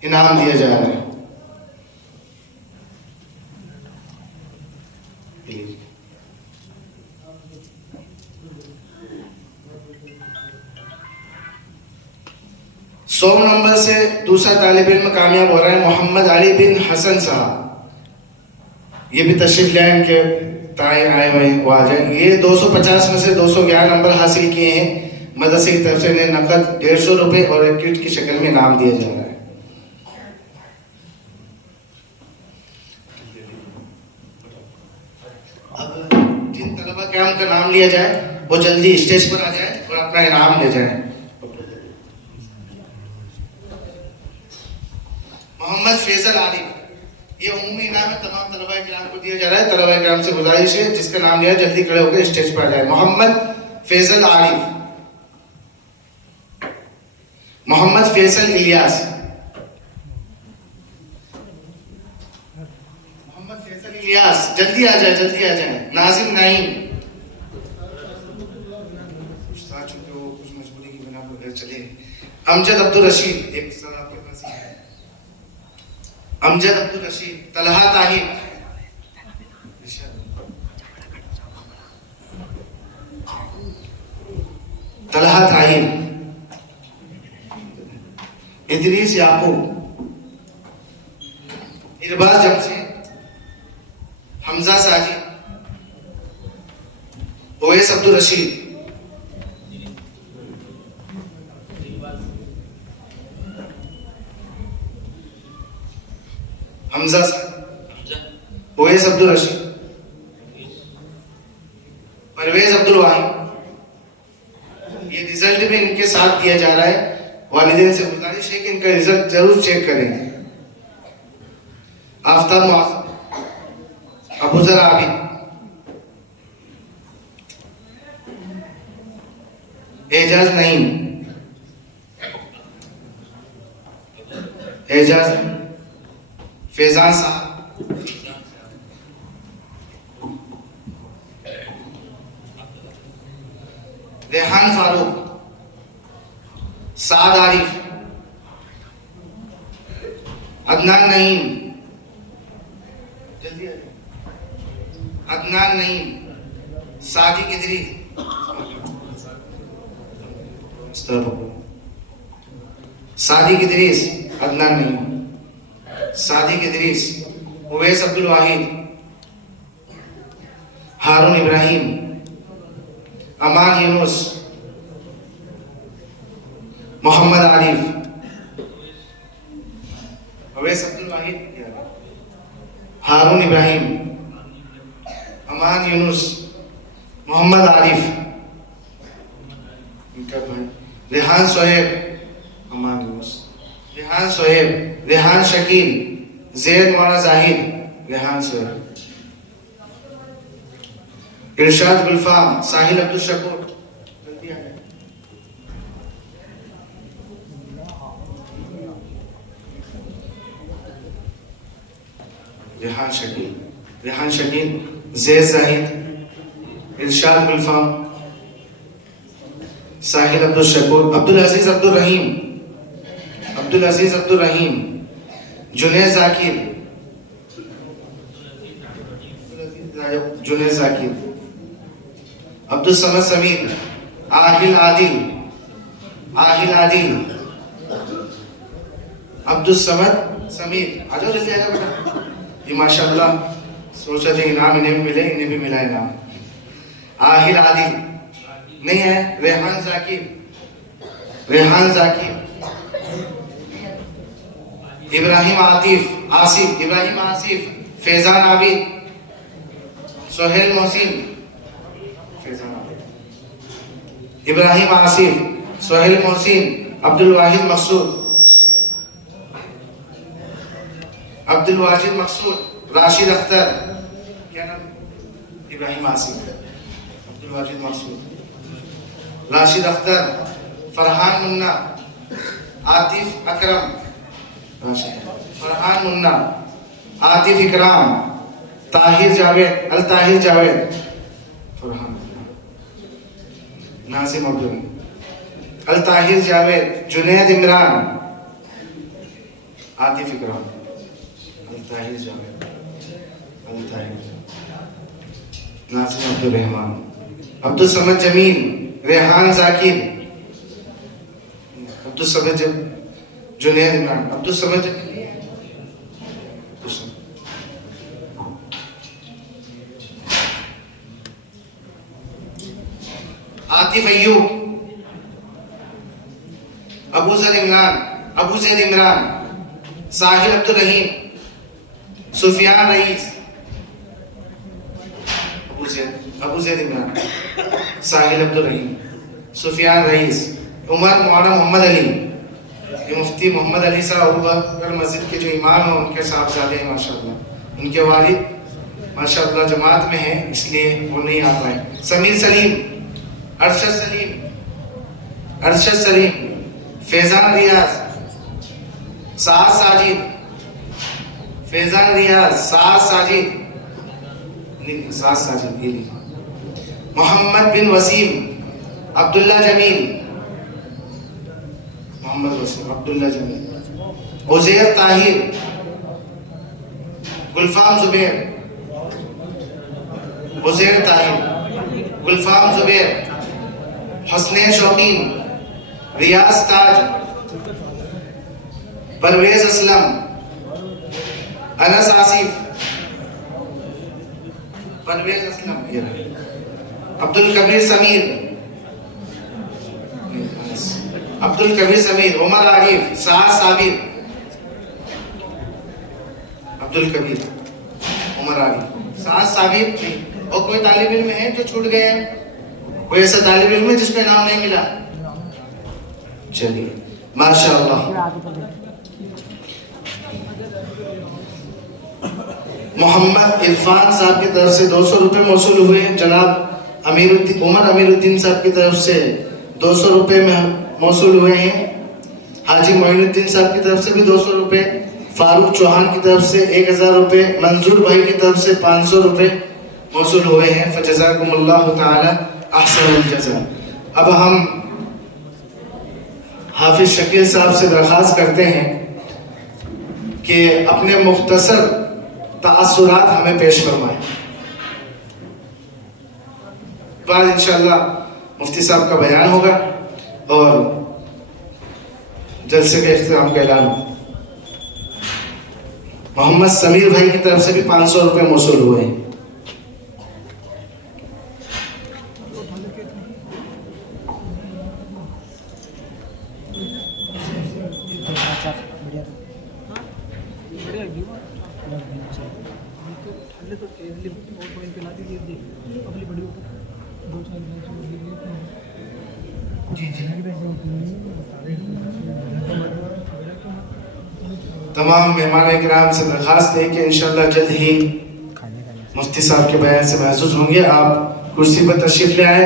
انعام دیا جا رہا ہے. سو نمبر سے دوسرا طالب علم کامیاب ہو رہا ہے محمد علی بن حسن صاحب. یہ بھی تشریف لے ان کے تائیں آئے ہوئے وہ آ جائیں. یہ 250 میں سے 211 نمبر حاصل کیے ہیں. مدرسے کی طرف سے انہیں نقد 150 روپے اور ایک کٹ کی شکل میں انعام دیا جا رہا ہے. اب جن طلبہ کرام کا نام لیا جائے وہ جلدی اسٹیج پر آ جائیں اور اپنا انعام لے جائیں. محمد فیضل عارف. یہ عمومی انعام تمام طلبہ کرام کو دیا جا رہا ہے. طلبہ کرام سے گزارش ہے جس کا نام لیا ہے جلدی کھڑے ہو کر اسٹیج پر آ جائے. محمد فیضل عارف. محمد فیصل الیاس. محمد فیصل الیاس جلدی آ جائے جلدی آ جائے. ناظم نعیم. چونکہ وہ کچھ مجبوری کی بنا پر گھر چلے. امجد عبدالرشید. ایک سر آپ کے پاس ہے. امجد عبدالرشید. طلحہ طاہر. طلحہ طاہر. ادریس یعقوب. ارباز جمشید. حمزہ ساجد. اویس عبدالرشید. حمزہ اویس عبدالرشید. پرویز عبدالواحد. یہ رزلٹ بھی ان کے ساتھ دیا جا رہا ہے. والدین سے گزارش ہے کہ ان کا رزلٹ ضرور چیک کریں. آفتاب معاذ. ابو ذر عابد. اعجاز نعیم. اعجاز. فیضان صاحب. ریحان فاروق. سعد عارف. عدنان نعیم. جلدی عدنان نعیم. صادق ادریس. صادق ادریس. عدنان نعیم. صادق ادریس. اویس عبدالواحد. ہارون ابراہیم. امان یونس. محمد عارف. اویس عبدالواحد. ہارون ابراہیم. امان یونس. محمد عارف. ریحان سہیب. امان یونس. ریحان سہیب. ریحان شکیل. زید مولانا زاہد. ریحان سہیب. ارشاد گلفام. ساحل عبدالشکور. ریحان شکیل. ریحان شکیل. زید زاہد. ارشاد گلفام. ساحل عبدالشکور. عبدالعزیز عبدالرحیم. عبدالعزیز عبدالرحیم. جنید ذاکر. جنید ذاکر. عبدالصمد سمیر. آہل عادل. آہل عادل. عبدالصمد سمیر. آجاؤ جلدی آجاؤ بیٹا. یہ ماشاءاللہ سوچا تھے انعام انہیں بھی ملے, انہیں بھی ملا انعام. آہل عادل نہیں ہے. ریحان ذاکر. ریحان ذاکر. ابراہیم عاطف. آصف. ابراہیم آصف. فیضان عابد. سہیل محسن. فیضان عابد. ابراہیم آصف. سہیل محسن. عبدالواحد مقصود. عبدالواجد مقصود. راشد اختر. کیا نام؟ ابراہیم آصف، عبدالواجد مقصود، راشد اختر، فرحان منا، عاطف اکرم، فرحان منا، عاطف اکرام، طاہر جاوید، الطاہر جاوید، فرحان منا، ناظم عبدال، الطاہر جاوید، جنید عمران، عاطف اکرام، الطاہر جاوید، الطاہر، ناظم عبدالرحمان، عبدالصمد جمیل، ریحان ذاکر، عبدالصمد جنید عمران، عبدالصمد عاطف ایوب، ابو زید عمران، ساحل عبدالرحیم، سفیان رئیس، ابو زید عمران، ساحل عبدالرحیم، سفیان رئیس، عمر مولانا محمد علی، یہ مفتی محمد علی صاحب ابو بکر مسجد کے جو امام ہیں ان کے صاحبزادے ہیں ماشاءاللہ، ان کے والد ماشاءاللہ جماعت میں ہیں اس لیے وہ نہیں آ پائے، سمیر سلیم، ارشد سلیم، فیضان ریاض، سعد ساجد، فیضان ریاض، سعد ساجد، یہ لکھا، محمد بن وسیم، عبداللہ جمیل، محمد وسیم، عبداللہ جمیل، عزیر طاہر، گلفام زبیر، عزیر طاہر، گلفام زبیر، حسنین شوقین، ریاض تاج، پرویز اسلم، انس آصف، پرویز اسلم، عبدالکبیر سمیر، عمر عارف، سعد صابر، عبدالکبیر، عمر عارف، سعد صابر، اور کوئی طالب علم ہے جو چھوٹ گئے ہیں؟ کوئی ایسا طالب علم ہے جس کو انعام نہیں ملا؟ چلیے ماشاءاللہ. محمد عرفان صاحب کی طرف سے 200 روپے موصول ہوئے. جناب عمر امیر الدین صاحب کی طرف سے 200 روپے میں موصول ہوئے ہیں. حاجی معین الدین صاحب کی طرف سے بھی 200 روپے. فاروق چوہان کی طرف سے 1000 روپے. منظور بھائی کی طرف سے 500 روپے موصول ہوئے ہیں. فجزاکم اللہ تعالی احسن الجزاء. اب ہم حافظ شکیل صاحب سے درخواست کرتے ہیں کہ اپنے مختصر تاثرات ہمیں پیش فرمائیں. بعد انشاءاللہ مفتی صاحب کا بیان ہوگا اور جلسے کے اختتام کا اعلان ہوگا. محمد سمیر بھائی کی طرف سے بھی 500 روپے موصول ہوئے ہیں. تمام مہمان اکرام سے درخواست ہے کہ انشاءاللہ جلد ہی مفتی صاحب کے بیان سے محظوظ ہوں گے. آپ کرسی پر تشریف لے آئیں.